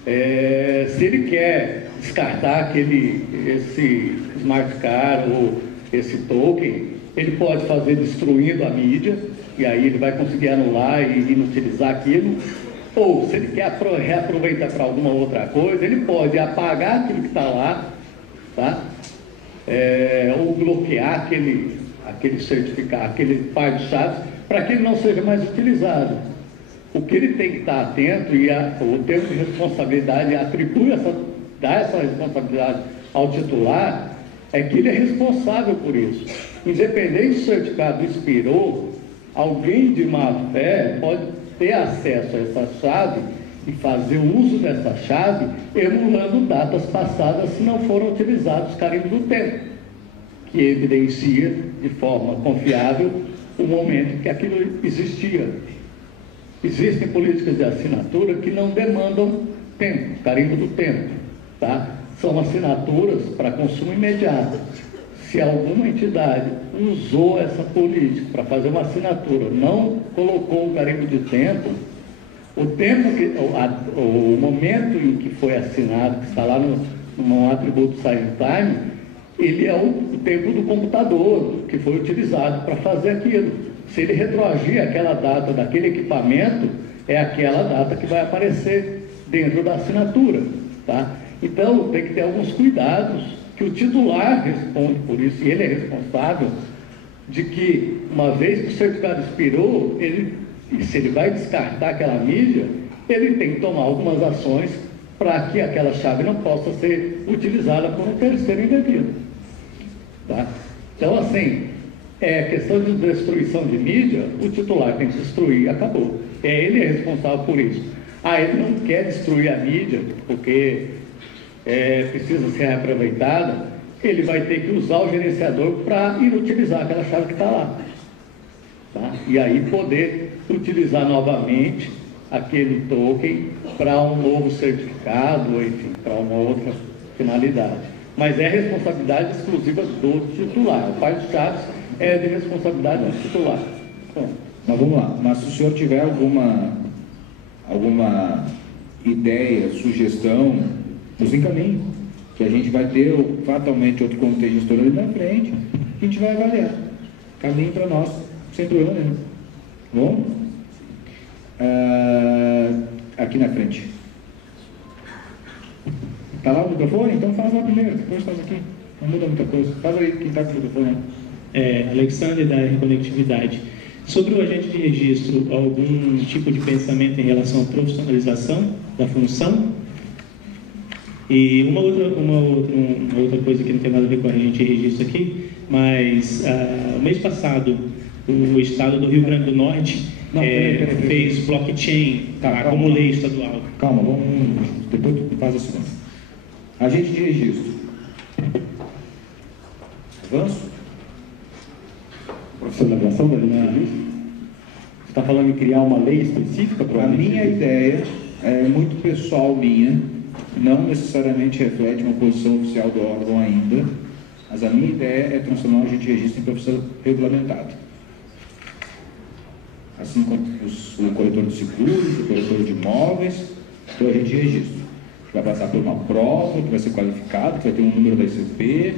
Se ele quer descartar esse smart card ou esse token, ele pode fazer destruindo a mídia, e aí ele vai conseguir anular e inutilizar aquilo. Ou, se ele quer reaproveitar para alguma outra coisa, ele pode apagar aquilo que está lá, tá? Ou bloquear aquele certificado, aquele par de chaves, para que ele não seja mais utilizado. O que ele tem que estar atento, e o termo de responsabilidade atribui dá essa responsabilidade ao titular, é que ele é responsável por isso. Independente se o certificado expirou, alguém de má fé pode ter acesso a essa chave e fazer uso dessa chave emulando datas passadas se não foram utilizados os carimbos do tempo, que evidencia de forma confiável o momento que aquilo existia. Existem políticas de assinatura que não demandam tempo, carimbo do tempo, tá? São assinaturas para consumo imediato. Se alguma entidade usou essa política para fazer uma assinatura, não colocou o carimbo de tempo, o momento em que foi assinado, que está lá no atributo sign time, ele é o tempo do computador que foi utilizado para fazer aquilo. Se ele retroagir aquela data daquele equipamento, é aquela data que vai aparecer dentro da assinatura, tá? Então, tem que ter alguns cuidados, que o titular responde por isso, e ele é responsável de que, uma vez que o certificado expirou, se ele vai descartar aquela mídia, ele tem que tomar algumas ações para que aquela chave não possa ser utilizada por um terceiro indevido. Tá? Então, assim, questão de destruição de mídia, o titular tem que destruir, acabou. Ele é responsável por isso. Ele não quer destruir a mídia, porque precisa ser reaproveitada, ele vai ter que usar o gerenciador para inutilizar aquela chave que está lá. Tá? E aí poder utilizar novamente aquele token para um novo certificado, enfim, para uma outra finalidade. Mas é responsabilidade exclusiva do titular. O par de chaves é de responsabilidade do titular. Bom, mas vamos lá. Mas se o senhor tiver alguma ideia, sugestão, nos encaminhe, que a gente vai ter fatalmente outro comitê gestor ali na frente, que a gente vai avaliar. Caminhe para nós, sem problema nenhum. Bom? Aqui na frente. Está lá o microfone? Então faz lá primeiro, depois faz aqui. Não muda muita coisa. Faz aí quem está com o microfone. Alexandre, da Reconectividade. Sobre o agente de registro, algum tipo de pensamento em relação à profissionalização da função? E uma outra coisa que não tem nada a ver com a agente de registro aqui, mas o mês passado o estado do Rio Grande do Norte fez blockchain como lei estadual. Calma, depois tu faz a segunda. Agente de registro. Avanço? Profissionalização da linha de registro? Você está falando em criar uma lei específica para a minha ideia é muito pessoal minha, não necessariamente reflete uma posição oficial do órgão ainda, mas a minha ideia é transformar o agente de registro em profissão regulamentada. Assim como o corretor de seguros, o corretor de imóveis, o agente de registro. Que vai passar por uma prova, que vai ser qualificado, que vai ter um número da ICP,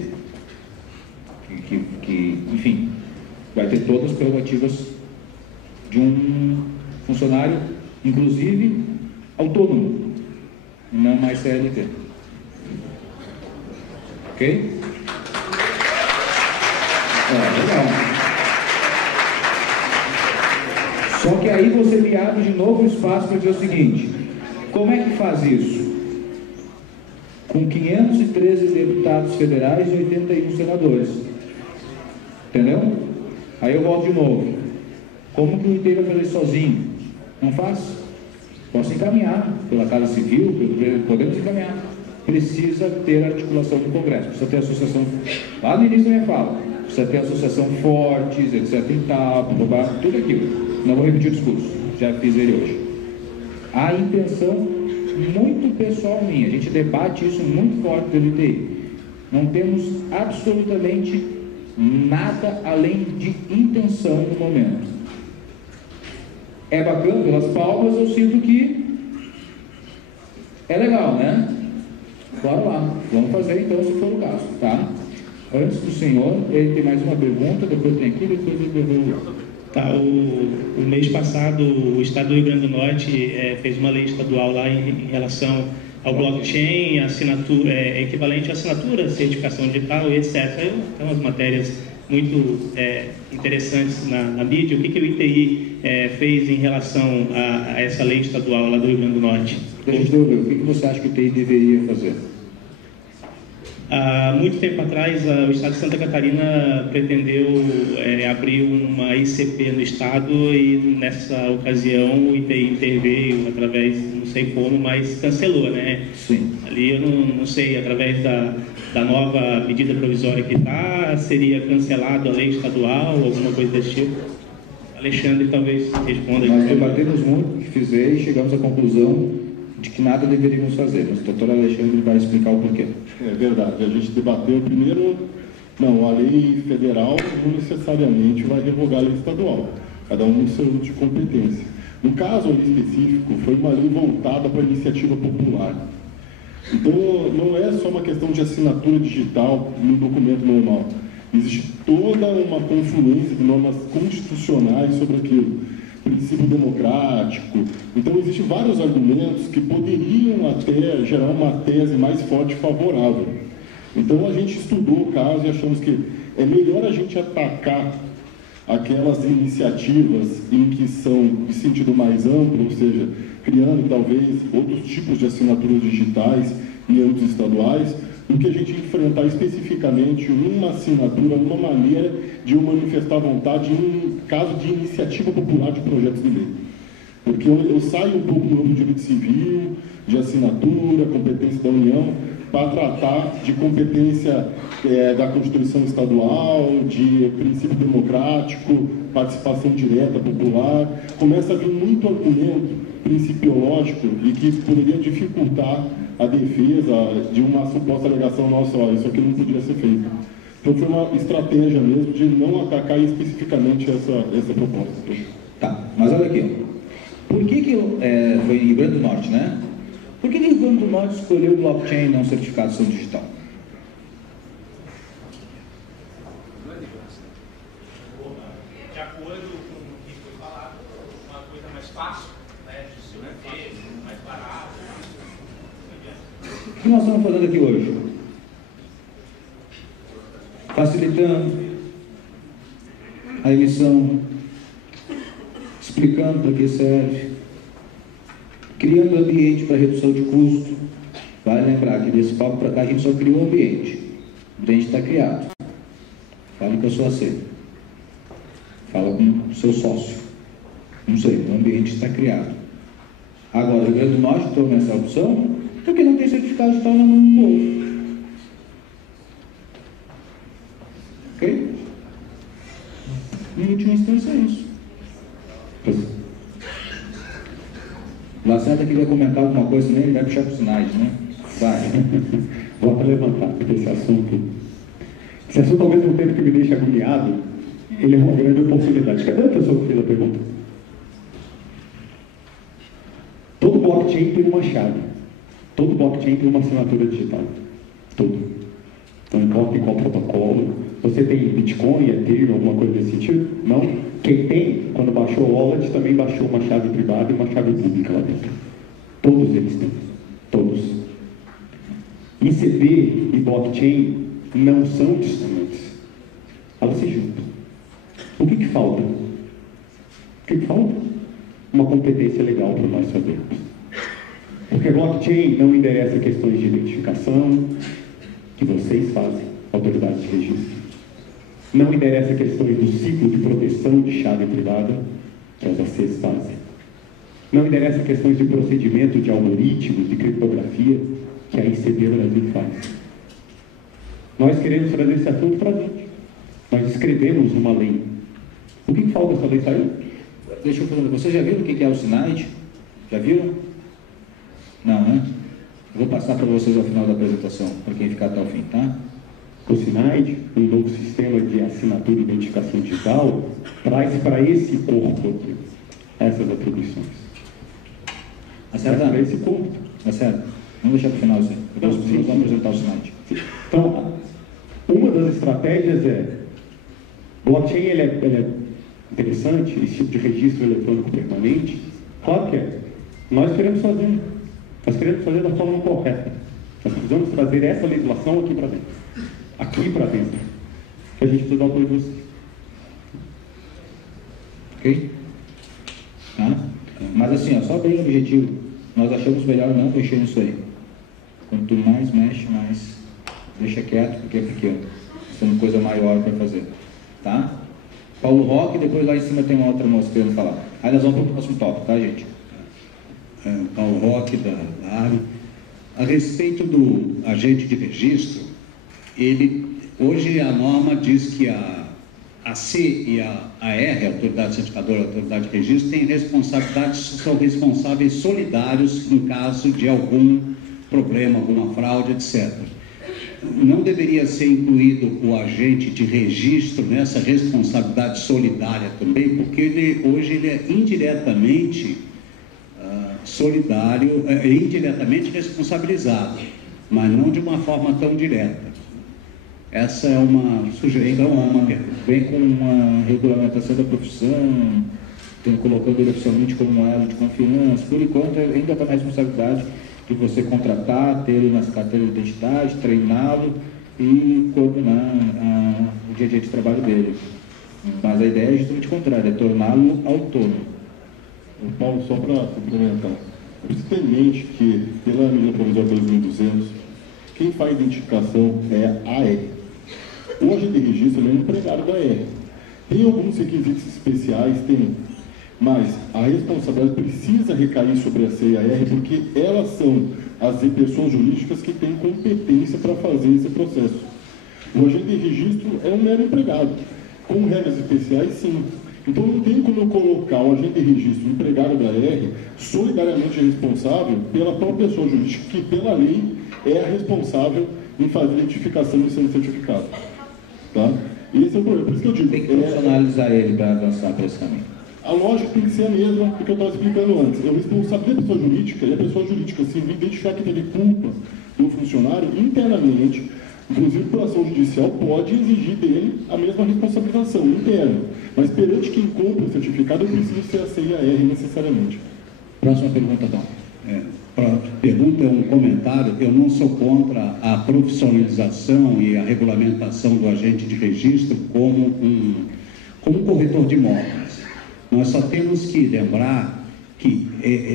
enfim, vai ter todas as prerrogativas de um funcionário, inclusive autônomo, não mais CLT. Ok? Legal. Só que aí você me abre de novo o espaço para dizer o seguinte: como é que faz isso? Com 513 deputados federais e 81 senadores. Entendeu? Aí eu volto de novo. Como que o IT vai fazer sozinho? Não faz? Posso encaminhar pela Casa Civil, podemos encaminhar. Precisa ter articulação do Congresso, precisa ter associação. Lá no início da minha fala, precisa ter associação fortes, etc e tal, tudo aquilo. Não vou repetir o discurso, já fiz ele hoje. A intenção muito pessoal minha, a gente debate isso muito forte do LTI. Não temos absolutamente nada além de intenção no momento. É bacana, pelas palmas eu sinto que é legal, né? Bora lá, vamos fazer então se for o caso, tá? Antes do senhor, ele tem mais uma pergunta, depois tem aqui, depois eu devolvo. Tá, o mês passado o Estado do Rio Grande do Norte fez uma lei estadual lá em relação ao blockchain, assinatura, equivalente à assinatura, certificação digital e etc. Tem umas matérias muito interessantes na mídia. O que o ITI fez em relação a essa lei estadual lá do Rio Grande do Norte? Deixa eu ver, o que você acha que o ITI deveria fazer? Há muito tempo atrás, o Estado de Santa Catarina pretendeu abrir uma ICP no Estado e, nessa ocasião, o ITI interveio através, não sei como, mas cancelou, né? Sim. Ali eu não sei, através da nova medida provisória que está, seria cancelado a lei estadual, alguma coisa desse tipo? Alexandre talvez responda. Nós debatemos muito o que fizer e chegamos à conclusão de que nada deveríamos fazer, mas o doutor Alexandre vai explicar o porquê. É verdade, a gente debateu primeiro, não, a lei federal não necessariamente vai revogar a lei estadual, cada um no seu âmbito de competência. No caso ali específico, foi uma lei voltada para a iniciativa popular. Então, não é só uma questão de assinatura digital no documento normal, existe toda uma confluência de normas constitucionais sobre aquilo. Princípio democrático. Então, existem vários argumentos que poderiam até gerar uma tese mais forte e favorável. Então, a gente estudou o caso e achamos que é melhor a gente atacar aquelas iniciativas em que são de sentido mais amplo, ou seja, criando talvez outros tipos de assinaturas digitais em âmbitos estaduais, do que a gente enfrentar especificamente uma assinatura, uma maneira de eu manifestar vontade em caso de iniciativa popular de projetos de lei. Porque eu saio um pouco do âmbito de direito civil, de assinatura, competência da União, para tratar de competência da Constituição Estadual, de princípio democrático, participação direta popular. Começa a vir muito argumento principiológico e que poderia dificultar a defesa de uma suposta alegação nossa, olha, isso aqui não podia ser feito. Então foi uma estratégia mesmo de não atacar especificamente essa proposta. Tá, mas olha aqui, por que foi em Rio Grande do Norte, né? Por que Rio Grande do Norte escolheu blockchain e não certificação digital? De acordo com o que foi falado, uma coisa mais fácil, né, de se manter, mais barato. O que nós estamos fazendo aqui hoje? Facilitando a emissão, explicando para que serve, criando ambiente para redução de custo. Vai lembrar que desse papo para cá a gente só criou o ambiente. O ambiente está criado. Fale com a sua AC. Fala com o seu sócio. Não sei, o ambiente está criado. Agora, o Rio Grande do Norte toma essa opção porque não tem certificado digital na mão do povo. Ok? Em última instância é isso. Lacerda queria comentar alguma coisa também, ele vai puxar para os sinais, né? Vai. Volto a levantar, porque esse assunto, ao mesmo tempo que me deixa agoniado, ele é uma grande oportunidade. Cadê a pessoa que fez a pergunta? Todo blockchain tem uma chave. Todo blockchain tem uma assinatura digital. Todo. Não importa em qual protocolo. Você tem Bitcoin, Ethereum, alguma coisa desse sentido? Não? Quem tem, quando baixou o wallet, também baixou uma chave privada e uma chave pública lá dentro. Todos eles têm. Todos. ICP e blockchain não são distantes. Elas se juntam. O que falta? O que falta? Uma competência legal para nós sabermos. Porque blockchain não endereça questões de identificação, que vocês fazem, autoridades de registro. Não endereça questões do ciclo de proteção de chave privada, que as ACs fazem. Não endereça questões de procedimento de algoritmos, de criptografia, que a ICP Brasil faz. Nós queremos trazer esse assunto para a gente. Nós escrevemos uma lei. O que falta essa lei sair? Deixa eu falar, vocês já viram o que é o SINAID? Já viram? Não, né? Eu vou passar para vocês ao final da apresentação, para quem ficar até o fim, tá? O SINAID, um novo sistema de assinatura e identificação digital, traz para esse corpo aqui essas atribuições. Acerta? Para esse corpo. Acerta. Vamos deixar para o final isso aí. Depois vamos apresentar o SINAID. Então, uma das estratégias é blockchain, ele é interessante, esse tipo de registro eletrônico permanente. Claro que é. Nós queremos fazer. Nós queremos fazer da forma correta. Nós precisamos trazer essa legislação aqui para dentro. Aqui para dentro. Que a gente precisa dar o apoio de vocês. Ok? Tá? Mas assim, ó, só bem objetivo. Nós achamos melhor não mexer nisso aí. Quanto mais mexe, mais deixa quieto, porque é pequeno. Temos coisa maior para fazer. Tá? Paulo Roque, depois lá em cima tem uma outra moça querendo falar. Aí nós vamos para o próximo tópico, tá, gente? Paulo Roque, da ARE. A respeito do agente de registro, hoje a norma diz que a C e a R, a Autoridade Certificadora, a Autoridade de Registro, têm responsabilidades, são responsáveis solidários no caso de algum problema, alguma fraude, etc. Não deveria ser incluído o agente de registro nessa responsabilidade solidária também, porque hoje ele é indiretamente solidário, indiretamente responsabilizado, mas não de uma forma tão direta. Essa é uma sugestão, vem com uma regulamentação da profissão, colocando ele oficialmente como um elo de confiança. Por enquanto, ainda está na responsabilidade de você contratar, ter ele nas carteiras de identidade, treiná-lo e coordenar o dia a dia de trabalho dele. Mas a ideia é justamente o contrário, é torná-lo autônomo. Paulo, só para complementar, você tem em mente que, pela medida provisória 2200, quem faz identificação é a AR. O agente de registro ele é um empregado da AR. Tem alguns requisitos especiais, mas a responsabilidade precisa recair sobre a C e a R, porque elas são as pessoas jurídicas que têm competência para fazer esse processo. O agente de registro é um mero empregado. Com regras especiais, sim. Então não tem como eu colocar o agente de registro, o empregado da AR, solidariamente responsável pela própria pessoa jurídica, que pela lei é a responsável em fazer a identificação e sendo certificado. Tá? E esse é o problema. Por isso que eu digo... Tem que profissionalizar ele para avançar para esse caminho. A lógica tem que ser a mesma que eu estava explicando antes. Eu responsabilizo a pessoa jurídica, e a pessoa jurídica, se identificar que teve culpa do funcionário internamente, inclusive por ação judicial, pode exigir dele a mesma responsabilização interna. Mas perante quem compra o certificado, eu preciso ser a C e a R necessariamente. Próxima pergunta, Tom. A pergunta é um comentário. Eu não sou contra a profissionalização e a regulamentação do agente de registro como um corretor de imóveis. Nós só temos que lembrar que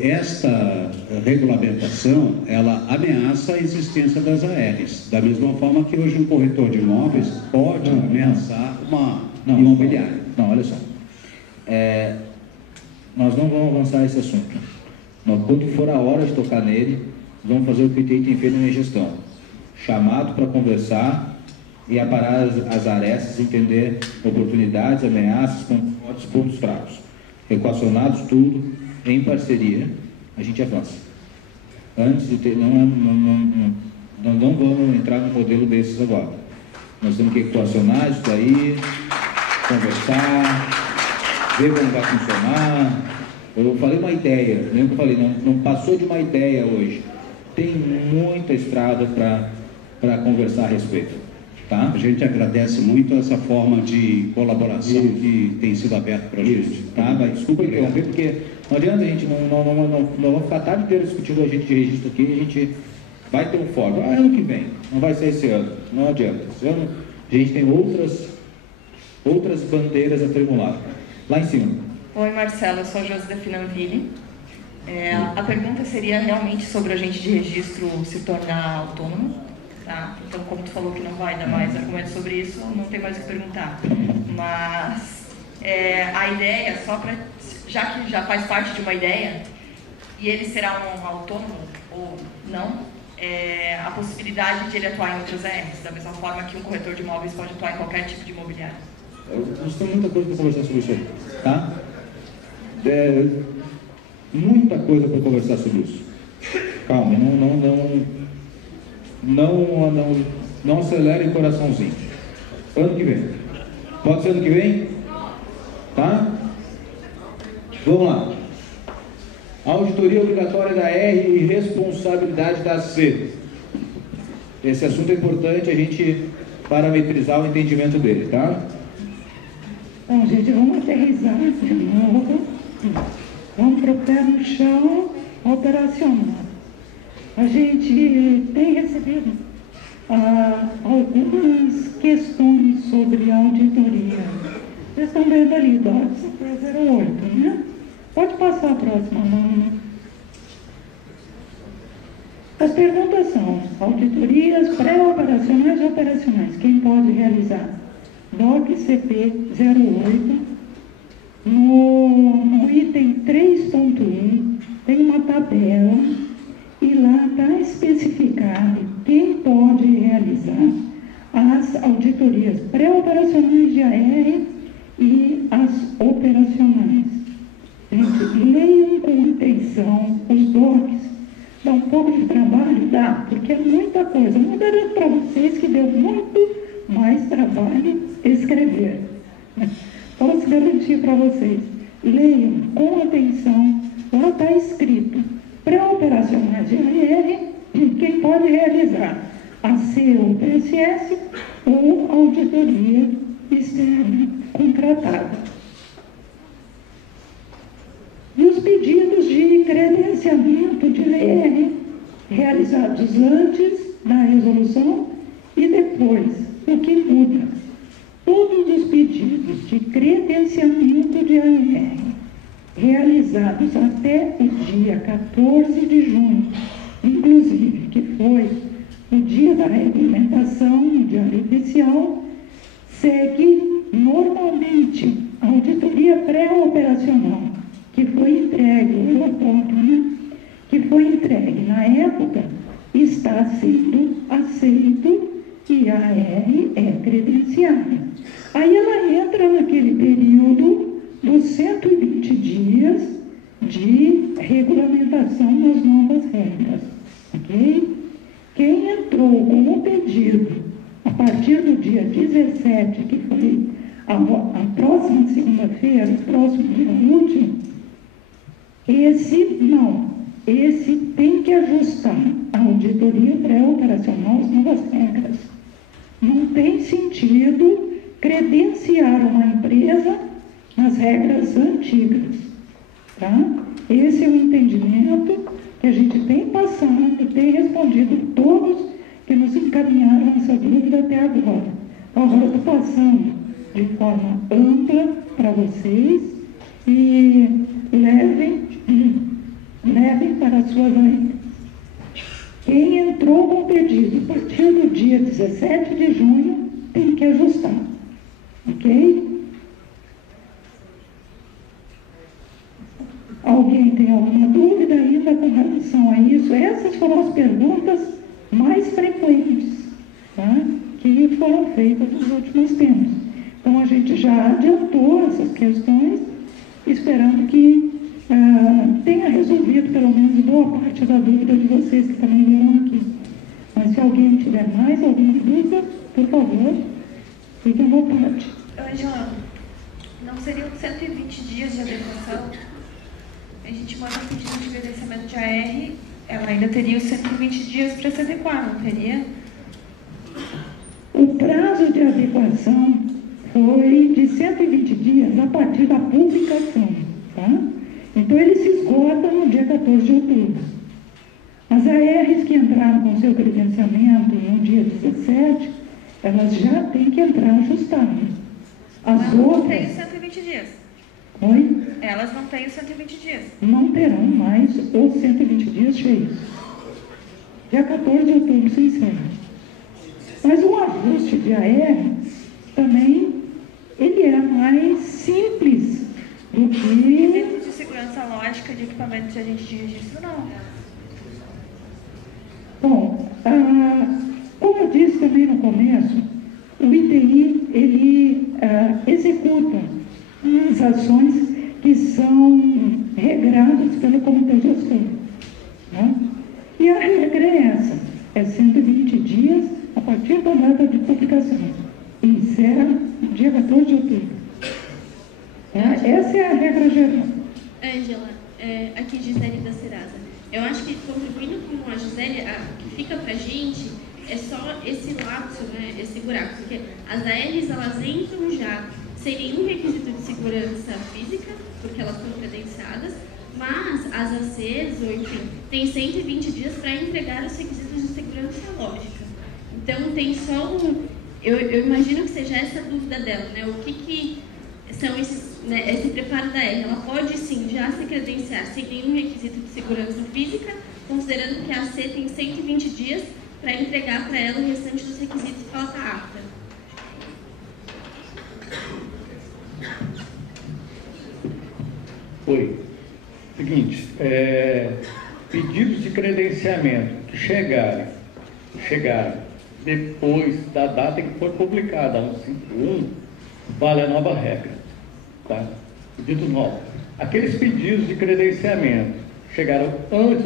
esta regulamentação, ela ameaça a existência das ARs, da mesma forma que hoje um corretor de imóveis pode ameaçar uma imobiliária. Não, olha só. Nós não vamos avançar esse assunto. Quando for a hora de tocar nele, vamos fazer o que o ITI tem feito na minha gestão. Chamado para conversar e aparar as arestas, entender oportunidades, ameaças, pontos fracos. Equacionados tudo, em parceria, a gente avança. Antes de ter, não vamos entrar num modelo desses agora. Nós temos que equacionar isso daí, conversar, ver como vai funcionar. Eu falei uma ideia, lembra que eu falei, não passou de uma ideia hoje. Tem muita estrada para conversar a respeito. Tá? A gente agradece muito essa forma de colaboração que tem sido aberta para a gente. Tá? Mas desculpa interromper, porque não adianta a gente, não vamos ficar a tarde inteira discutindo o agente de registro aqui, a gente vai ter um fórum. Ano que vem, não vai ser esse ano, não adianta. Esse ano a gente tem outras bandeiras a tremular. Lá em cima. Oi, Marcelo, eu sou a Josi da Finanville. A pergunta seria realmente sobre o agente de registro se tornar autônomo. Tá? Então, como tu falou que não vai dar mais argumentos sobre isso, não tem mais o que perguntar. Mas a ideia, já que já faz parte de uma ideia, e ele será um autônomo ou não, a possibilidade de ele atuar em outras ARs, da mesma forma que um corretor de imóveis pode atuar em qualquer tipo de imobiliário? Nós temos muita coisa para conversar sobre isso aí, tá? Muita coisa para conversar sobre isso. Calma, não acelere o coraçãozinho. Ano que vem. Pode ser ano que vem? Tá? Vamos lá. Auditoria obrigatória da R e responsabilidade da C. Esse assunto é importante a gente parametrizar o entendimento dele, tá? Bom, gente, vamos aterrissar de novo. Vamos para o pé no chão operacional. A gente tem recebido algumas questões sobre auditoria. Vocês estão vendo ali, DOTS 08, né? Pode passar a próxima, Ana. As perguntas são: auditorias pré-operacionais e operacionais. Quem pode realizar? DOC CP 08. No item 3.1 tem uma tabela e lá está especificado quem pode realizar as auditorias pré-operacionais de AR e as operacionais. Gente, leiam com atenção os DOCs. Dá um pouco de trabalho? Dá, porque é muita coisa. Não garanto para vocês que deu muito mais trabalho escrever. Posso garantir para vocês. Leiam com atenção. Lá está escrito pré-operacionais de AR, quem pode realizar AC ou PSS ou auditoria externa contratada. E os pedidos de credenciamento de AR realizados antes da resolução e depois. O que muda? Todos os pedidos de credenciamento de AR realizados até o dia 14 de junho, inclusive, que foi o dia da regulamentação no Diário Oficial, segue normalmente a auditoria pré-operacional, que foi entregue, o relatório, né, que foi entregue na época, está sendo aceito e a AR é credenciada. Aí ela entra naquele período dos 120 dias de regulamentação das novas regras, ok? Quem entrou com o pedido a partir do dia 17, que foi a próxima segunda-feira, o próximo dia útil, esse tem que ajustar a auditoria pré-operacional às novas regras. Não tem sentido credenciar uma empresa nas regras antigas, tá? Esse é o entendimento que a gente tem passado e tem respondido todos que nos encaminharam essa dúvida até agora. Então, agora eu estou passando de forma ampla para vocês e levem para a sua avaliação. Quem entrou com o pedido a partir do dia 17 de junho tem que ajustar, ok? Alguém tem alguma dúvida ainda com relação a isso? Essas foram as perguntas mais frequentes, tá? Que foram feitas nos últimos tempos. Então, a gente já adiantou essas questões, esperando que tenha resolvido pelo menos boa parte da dúvida de vocês que também vieram aqui. Mas se alguém tiver mais alguma dúvida, por favor, fiquem à vontade. Angela, não seriam 120 dias de adequação? A gente manda um pedido de credenciamento de AR, ela ainda teria os 120 dias para se adequar, não teria? O prazo de adequação foi de 120 dias a partir da publicação, tá? Então, ele se esgota no dia 14 de outubro. As ARs que entraram com seu credenciamento no dia 17, elas já têm que entrar ajustadas. Mas não tem os 120 dias. Oi? Elas não têm os 120 dias. Não terão mais os 120 dias cheios. Dia 14 de outubro se encerra. Mas o ajuste de AR também, ele é mais simples do que... Segurança lógica de equipamento de agente de registro, não. Bom, Como disse também no começo, o ITI, ele executa as ações que são regradas pelo Comitê Gestor. Né? E a regra é essa, é 120 dias a partir da data de publicação. Encerra dia 14 de outubro. Essa é a regra geral. Ângela, aqui Gisele da Serasa. Eu acho que, contribuindo com a Gisele, o que fica pra gente é só esse lapso, né, esse buraco, porque as ARs, elas entram já sem nenhum requisito de segurança física, porque elas estão credenciadas, mas as ACs, ou enfim, tem 120 dias para entregar os requisitos de segurança lógica. Então, tem só eu imagino que seja essa dúvida dela, né, o que são esses, né, esse preparo da R. Ela pode, sim, já se credenciar sem nenhum requisito de segurança física, considerando que a AC tem 120 dias para entregar para ela o restante dos requisitos que ela está apta. Oi. Seguinte, pedidos de credenciamento que chegaram depois da data em que foi publicada a 151, vale a nova regra. Tá? Pedido novo. Aqueles pedidos de credenciamento chegaram antes,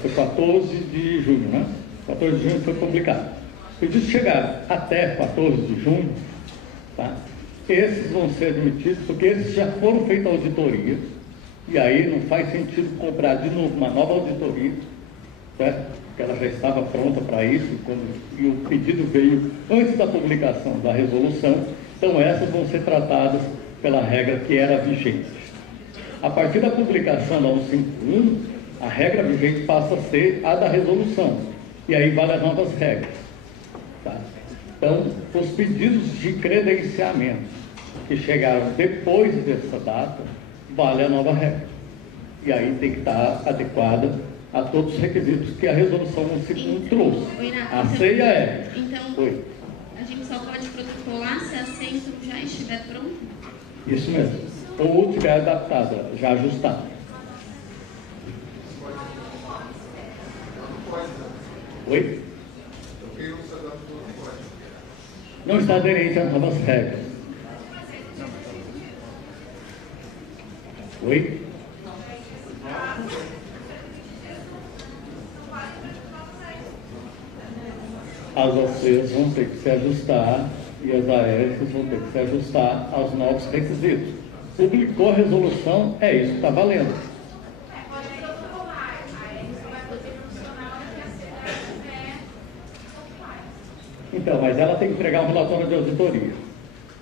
foi 14 de junho, né? 14 de junho foi publicado. Pedidos chegaram até 14 de junho, tá? Esses vão ser admitidos porque esses já foram feitos a auditoria, e aí não faz sentido comprar de novo uma nova auditoria, certo? Porque ela já estava pronta para isso, e o pedido veio antes da publicação da resolução, então essas vão ser tratadas pela regra que era vigente. A partir da publicação da 151, a regra vigente passa a ser a da resolução, e aí vale as novas regras. Tá? Então, os pedidos de credenciamento que chegaram depois dessa data, vale a nova regra. E aí tem que estar adequada a todos os requisitos que a resolução 151 trouxe. A C e a R. Então, a gente só pode protocolar se a C já estiver pronta? Isso mesmo. Ou estiver adaptada, já ajustada. Oi? Não está aderente às novas regras. Oi? As ACs vão ter que se ajustar e as ARs vão ter que se ajustar aos novos requisitos. Publicou a resolução, é isso que está valendo. Então, mas ela tem que entregar um relatório de auditoria.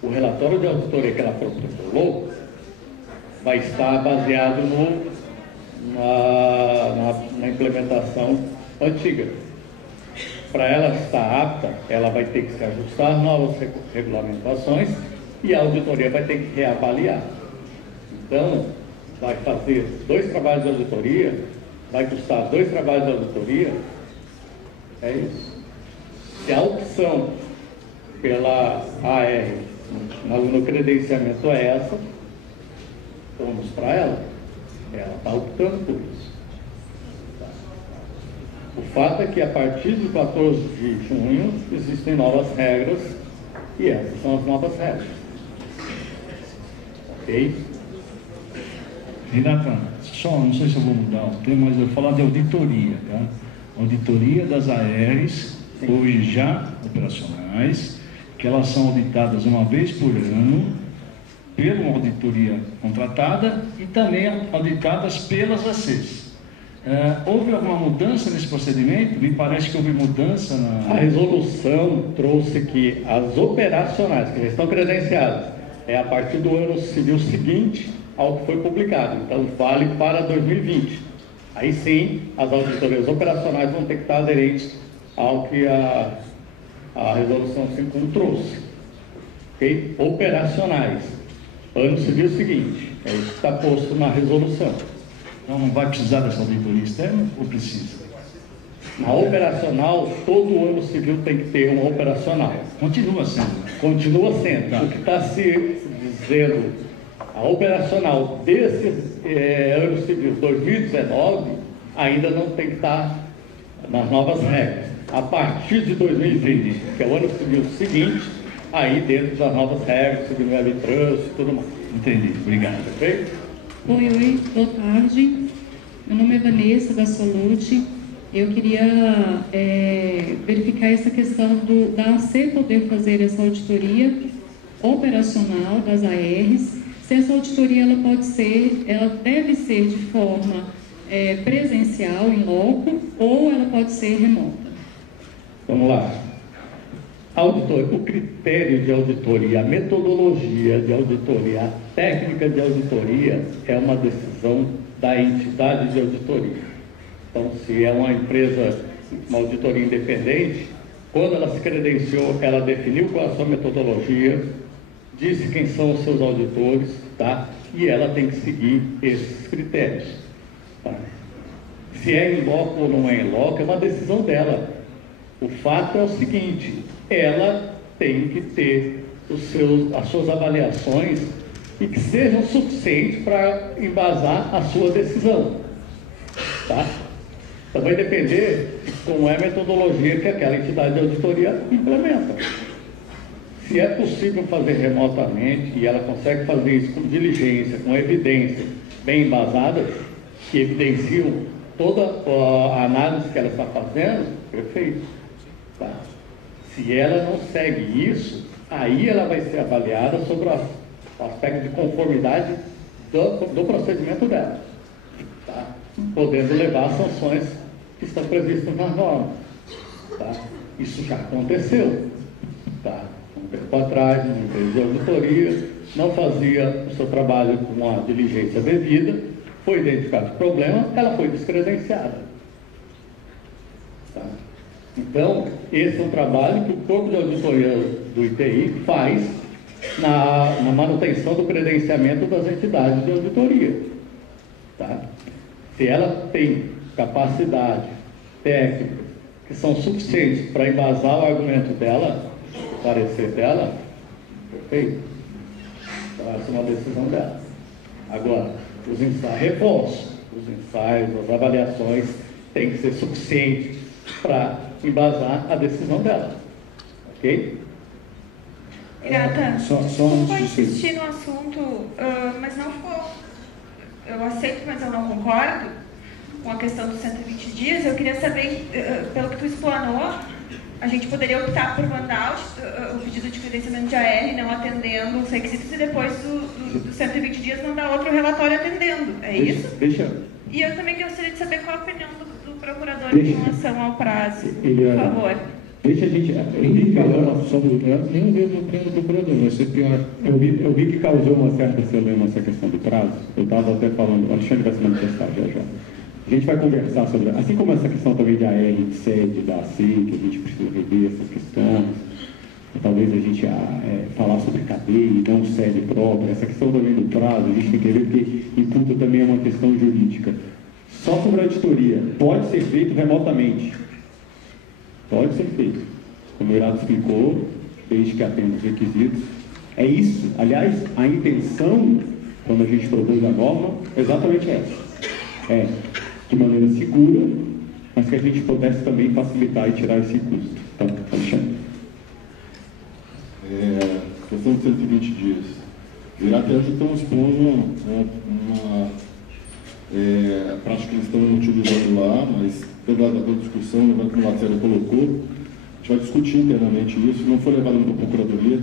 O relatório de auditoria que ela protocolou vai estar baseado na implementação antiga. Para ela estar apta, ela vai ter que se ajustar às novas regulamentações e a auditoria vai ter que reavaliar. Então, vai fazer 2 trabalhos de auditoria, vai custar 2 trabalhos de auditoria, é isso. Se a opção pela AR no credenciamento é essa, vamos para ela. Ela está optando por isso. O fato é que a partir de 14 de junho existem novas regras e essas são as novas regras. Ok? Renata, só não sei se eu vou mudar o tema, mas eu vou falar de auditoria, tá? Auditoria das ARs, hoje já operacionais, que elas são auditadas uma vez por ano pela auditoria contratada e também auditadas pelas ACs. Houve alguma mudança nesse procedimento? Me parece que houve mudança na... A resolução trouxe que as operacionais, que já estão credenciadas, é a partir do ano civil seguinte ao que foi publicado. Então, vale para 2020. Aí sim, as auditorias operacionais vão ter que estar aderentes ao que a resolução 51 trouxe. Okay? Operacionais. Ano civil seguinte. É isso que está posto na resolução. Então não vai precisar dessa auditoria externa ou precisa? Na operacional, todo ano civil tem que ter uma operacional. Continua sendo. Continua sendo. Tá. O que está se dizendo, a operacional desse ano civil 2019 ainda não tem que estar nas novas regras. a partir de 2020, que é o ano seguinte, aí dentro das novas regras, segundo o Web-Trust e tudo mais. Entendi, obrigado. Perfeito? Oi, boa tarde. Meu nome é Vanessa, da Solute. Eu queria verificar essa questão da AC poder fazer essa auditoria operacional das ARs. Se essa auditoria ela deve ser de forma presencial, em loco, ou ela pode ser remota? Vamos lá. O critério de auditoria, a metodologia de auditoria, a técnica de auditoria é uma decisão da entidade de auditoria. Então, se é uma empresa, uma auditoria independente, quando ela se credenciou, ela definiu qual é a sua metodologia, disse quem são os seus auditores, tá? E ela tem que seguir esses critérios. Tá? Se é em loco ou não é em loco, é uma decisão dela. O fato é o seguinte, ela tem que ter as suas avaliações e que sejam suficientes para embasar a sua decisão. Tá? Então vai depender de como é a metodologia que aquela entidade de auditoria implementa. Se é possível fazer remotamente e ela consegue fazer isso com diligência, com evidências bem embasadas, que evidenciam toda a análise que ela está fazendo, perfeito. Tá? Se ela não segue isso, aí ela vai ser avaliada sobre o aspecto de conformidade do procedimento dela, tá? Podendo levar a sanções que estão previstas nas normas. Tá? Isso já aconteceu. Tá? Um tempo atrás, uma empresa de auditoria não fazia o seu trabalho com a diligência devida, foi identificado o problema, ela foi descredenciada. Tá? Então, esse é um trabalho que o corpo de auditoria do ITI faz na manutenção do credenciamento das entidades de auditoria. Tá? Se ela tem capacidade técnica que são suficientes para embasar o argumento dela, o parecer dela, perfeito. Então, essa é uma decisão dela. Agora, os ensaios, reforço, os ensaios, as avaliações têm que ser suficientes para embasar a decisão dela. Ok? Grata, só vou insistir no assunto, mas não ficou. Eu aceito, mas eu não concordo com a questão dos 120 dias. Eu queria saber, pelo que tu explanou, a gente poderia optar por mandar o pedido de credenciamento de AR não atendendo os requisitos e depois dos 120 dias mandar outro relatório atendendo. É isso? E eu também gostaria de saber qual a opinião do procurador em relação ao prazo. Por favor. Deixa a gente... Henrique nem vejo o prêmio do procurador, vai ser pior. Eu vi que causou uma certa celeuma essa questão do prazo. Eu estava até falando, o Alexandre vai se manifestar já. A gente vai conversar sobre, assim como essa questão também da AR, de sede, da AC, que a gente precisa rever essas questões. Talvez a gente falar sobre cadeia e não sede própria. Essa questão também do prazo, a gente tem que ver porque imputa também é uma questão jurídica. Só sobre a auditoria, pode ser feito remotamente. Pode ser feito. Como o Irato explicou, desde que atenda os requisitos. É isso. Aliás, a intenção, quando a gente propôs a norma, é exatamente essa. De maneira segura, mas que a gente pudesse também facilitar e tirar esse custo. Então, Alexandre. Questão de 120 dias. Irato já estão expondo uma prática que eles estão utilizando lá, mas pela discussão, como a Marcela colocou, a gente vai discutir internamente isso, não foi levado para a Procuradoria,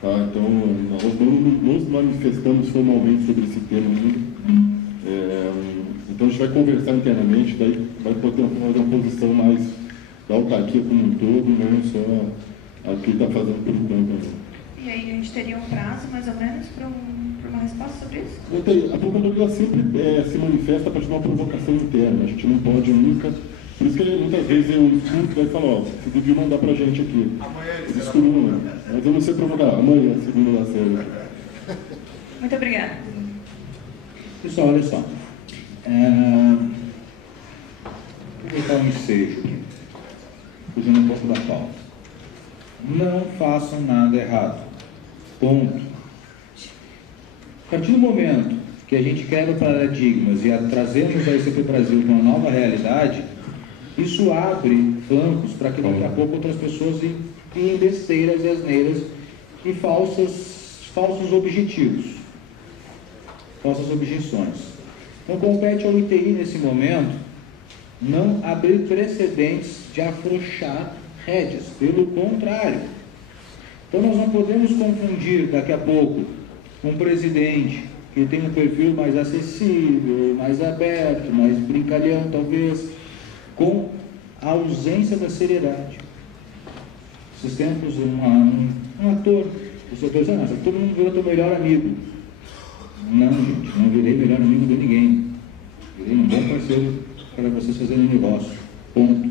tá? Então nós não nos manifestamos formalmente sobre esse tema ainda. Então a gente vai conversar internamente, daí vai poder fazer uma posição mais da autarquia como um todo, não só a que está fazendo por enquanto. E aí a gente teria um prazo, mais ou menos, para uma resposta sobre isso? A Procuradoria sempre se manifesta para uma provocação interna, a gente não pode nunca... Por isso que muitas vezes eu escuto e falo, você devia mandar para a gente aqui. Amanhã mas eu não sei provocar. Amanhã, segundo a série. Muito obrigada. Pessoal, olha só. Vou botar um ensejo aqui, fugindo um pouco da pauta. Não façam nada errado. Ponto. A partir do momento que a gente quebra paradigmas e trazemos a ICP Brasil para uma nova realidade, isso abre flancos para que daqui a pouco outras pessoas criem besteiras e asneiras e falsos objetivos, falsas objeções. Então compete ao ITI nesse momento não abrir precedentes de afrouxar rédeas, pelo contrário. Então nós não podemos confundir daqui a pouco um presidente que tem um perfil mais acessível, mais aberto, mais brincalhão talvez, com a ausência da seriedade. Esses tempos um ator, o senhor pensa, nossa, todo mundo virou teu melhor amigo. Não, gente, não virei melhor amigo de ninguém. Virei um bom parceiro para vocês fazerem negócio. Ponto.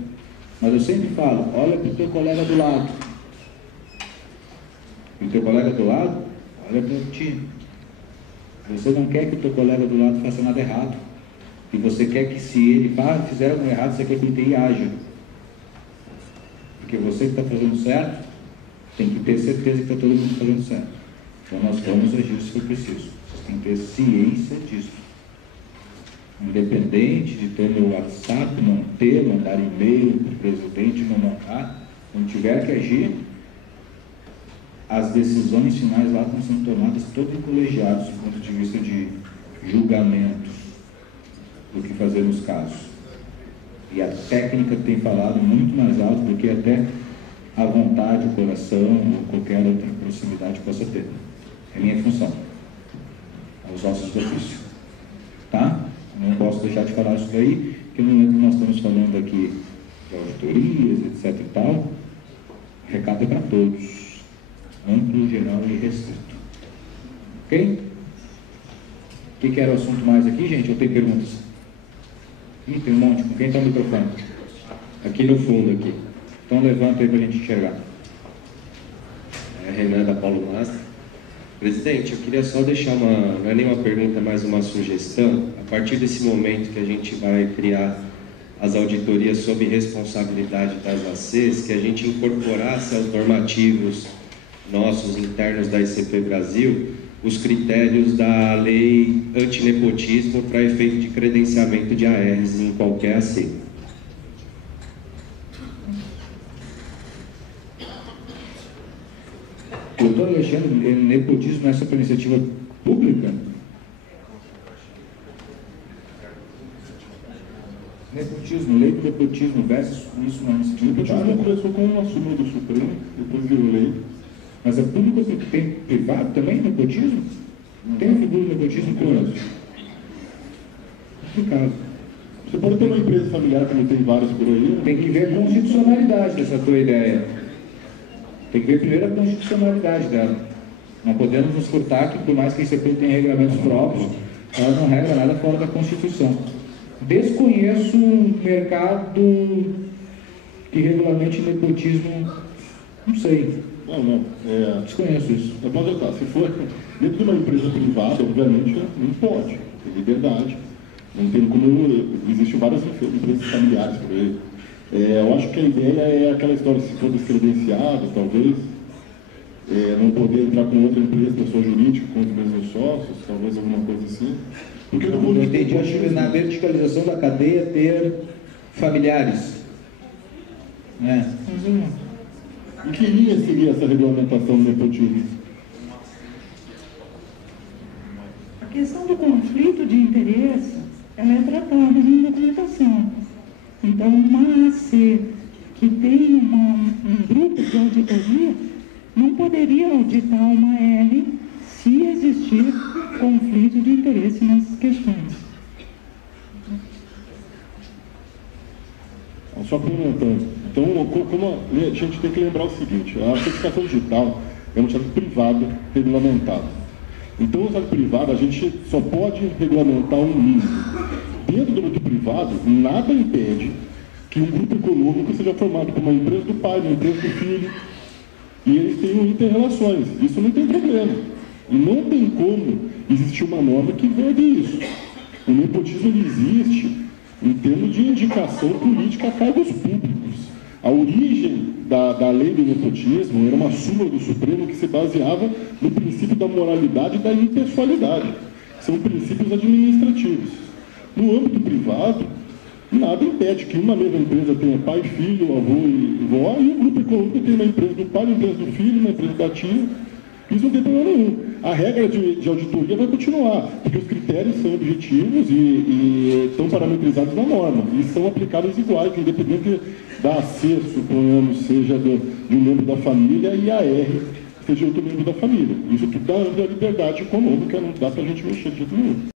Mas eu sempre falo, olha para o teu colega do lado. E o teu colega do lado, olha para ti. Você não quer que o teu colega do lado faça nada errado. E você quer que se ele fizer algo errado, você quer que o ITI haja. Porque você que está fazendo certo, tem que ter certeza que está todo mundo fazendo certo. Então nós vamos agir se for preciso. Vocês têm que ter ciência disso. Independente de ter no WhatsApp, não ter, mandar e-mail para o presidente, não mandar, quando tiver que agir, as decisões finais lá estão sendo tomadas todas em colegiados do ponto de vista de julgamentos do que fazer nos casos. E a técnica tem falado muito mais alto do que até a vontade, o coração ou qualquer outra proximidade possa ter. É minha função. Aos ossos do ofício. Tá? Não posso deixar de falar isso daí, porque no momento que nós estamos falando aqui de auditorias, etc e tal, o recado é para todos. Amplo, geral e restrito. Ok? O que era o assunto mais aqui, gente? Ou tem perguntas? Tem um monte. Com quem está o microfone? Aqui no fundo, aqui. Então levanta aí para a gente enxergar. Renan da Paulo Mastra. Presidente, eu queria só deixar não é nem uma pergunta, mas uma sugestão. A partir desse momento que a gente vai criar as auditorias sob responsabilidade das ACs, que a gente incorporasse aos normativos nossos internos da ICP Brasil os critérios da lei antinepotismo para efeito de credenciamento de ARs em qualquer AC. Doutor Alexandre, nepotismo é sobre iniciativa pública? Nepotismo, lei do nepotismo versus isso na iniciativa privada. Nepotismo começou com uma súmula do Supremo, depois virou lei. Mas é público, tem privado também, nepotismo? Tem a figura de nepotismo quando? Complicado. Você pode ter uma empresa familiar como tem várias por aí. Tem que ver a constitucionalidade dessa tua ideia. Tem que ver primeiro a constitucionalidade dela. Não podemos nos furtar que, por mais que a ICP tenha regulamentos próprios, ela não regra nada fora da Constituição. Desconheço um mercado que regulamente nepotismo, não sei. Não. Desconheço isso. Eu posso ajudar. Se for dentro de uma empresa privada, obviamente, não pode. Tem liberdade. Não tem como. Existem várias empresas familiares por aí. Eu acho que a ideia é aquela história, se for descredenciado, talvez, não poder entrar com outra empresa, pessoa jurídica, com os mesmos sócios, talvez alguma coisa assim. Porque eu não entendi, acho que na verticalização da cadeia ter familiares. E que linha seria essa regulamentação do nepotismo? A questão do conflito de interesse, ela é tratada na documentação. Então, uma AC que tem um grupo de auditoria não poderia auditar uma L se existir conflito de interesse nessas questões. Só complementando. Então, como a gente tem que lembrar o seguinte, a certificação digital é uma atividade privada regulamentada. Então, a privada, a gente só pode regulamentar um mínimo. Dentro do âmbito privado, nada impede que um grupo econômico seja formado por uma empresa do pai, uma empresa do filho, e eles tenham inter-relações. Isso não tem problema. E não tem como existir uma norma que vede isso. O nepotismo ele existe em termos de indicação política a cargos públicos. A origem da lei do nepotismo era uma súmula do Supremo que se baseava no princípio da moralidade e da impessoalidade. São princípios administrativos. No âmbito privado, Nada impede que uma mesma empresa tenha pai, filho, avô e vó, e um grupo econômico tenha uma empresa do pai, uma empresa do filho, uma empresa da tia. Isso não tem problema nenhum. A regra de auditoria vai continuar, porque os critérios são objetivos e estão parametrizados na norma, e são aplicáveis iguais, independente da AC, suponhamos, seja de um membro da família, e a R seja outro membro da família. Isso tudo dá ampla liberdade econômica, não dá para a gente mexer de jeito nenhum.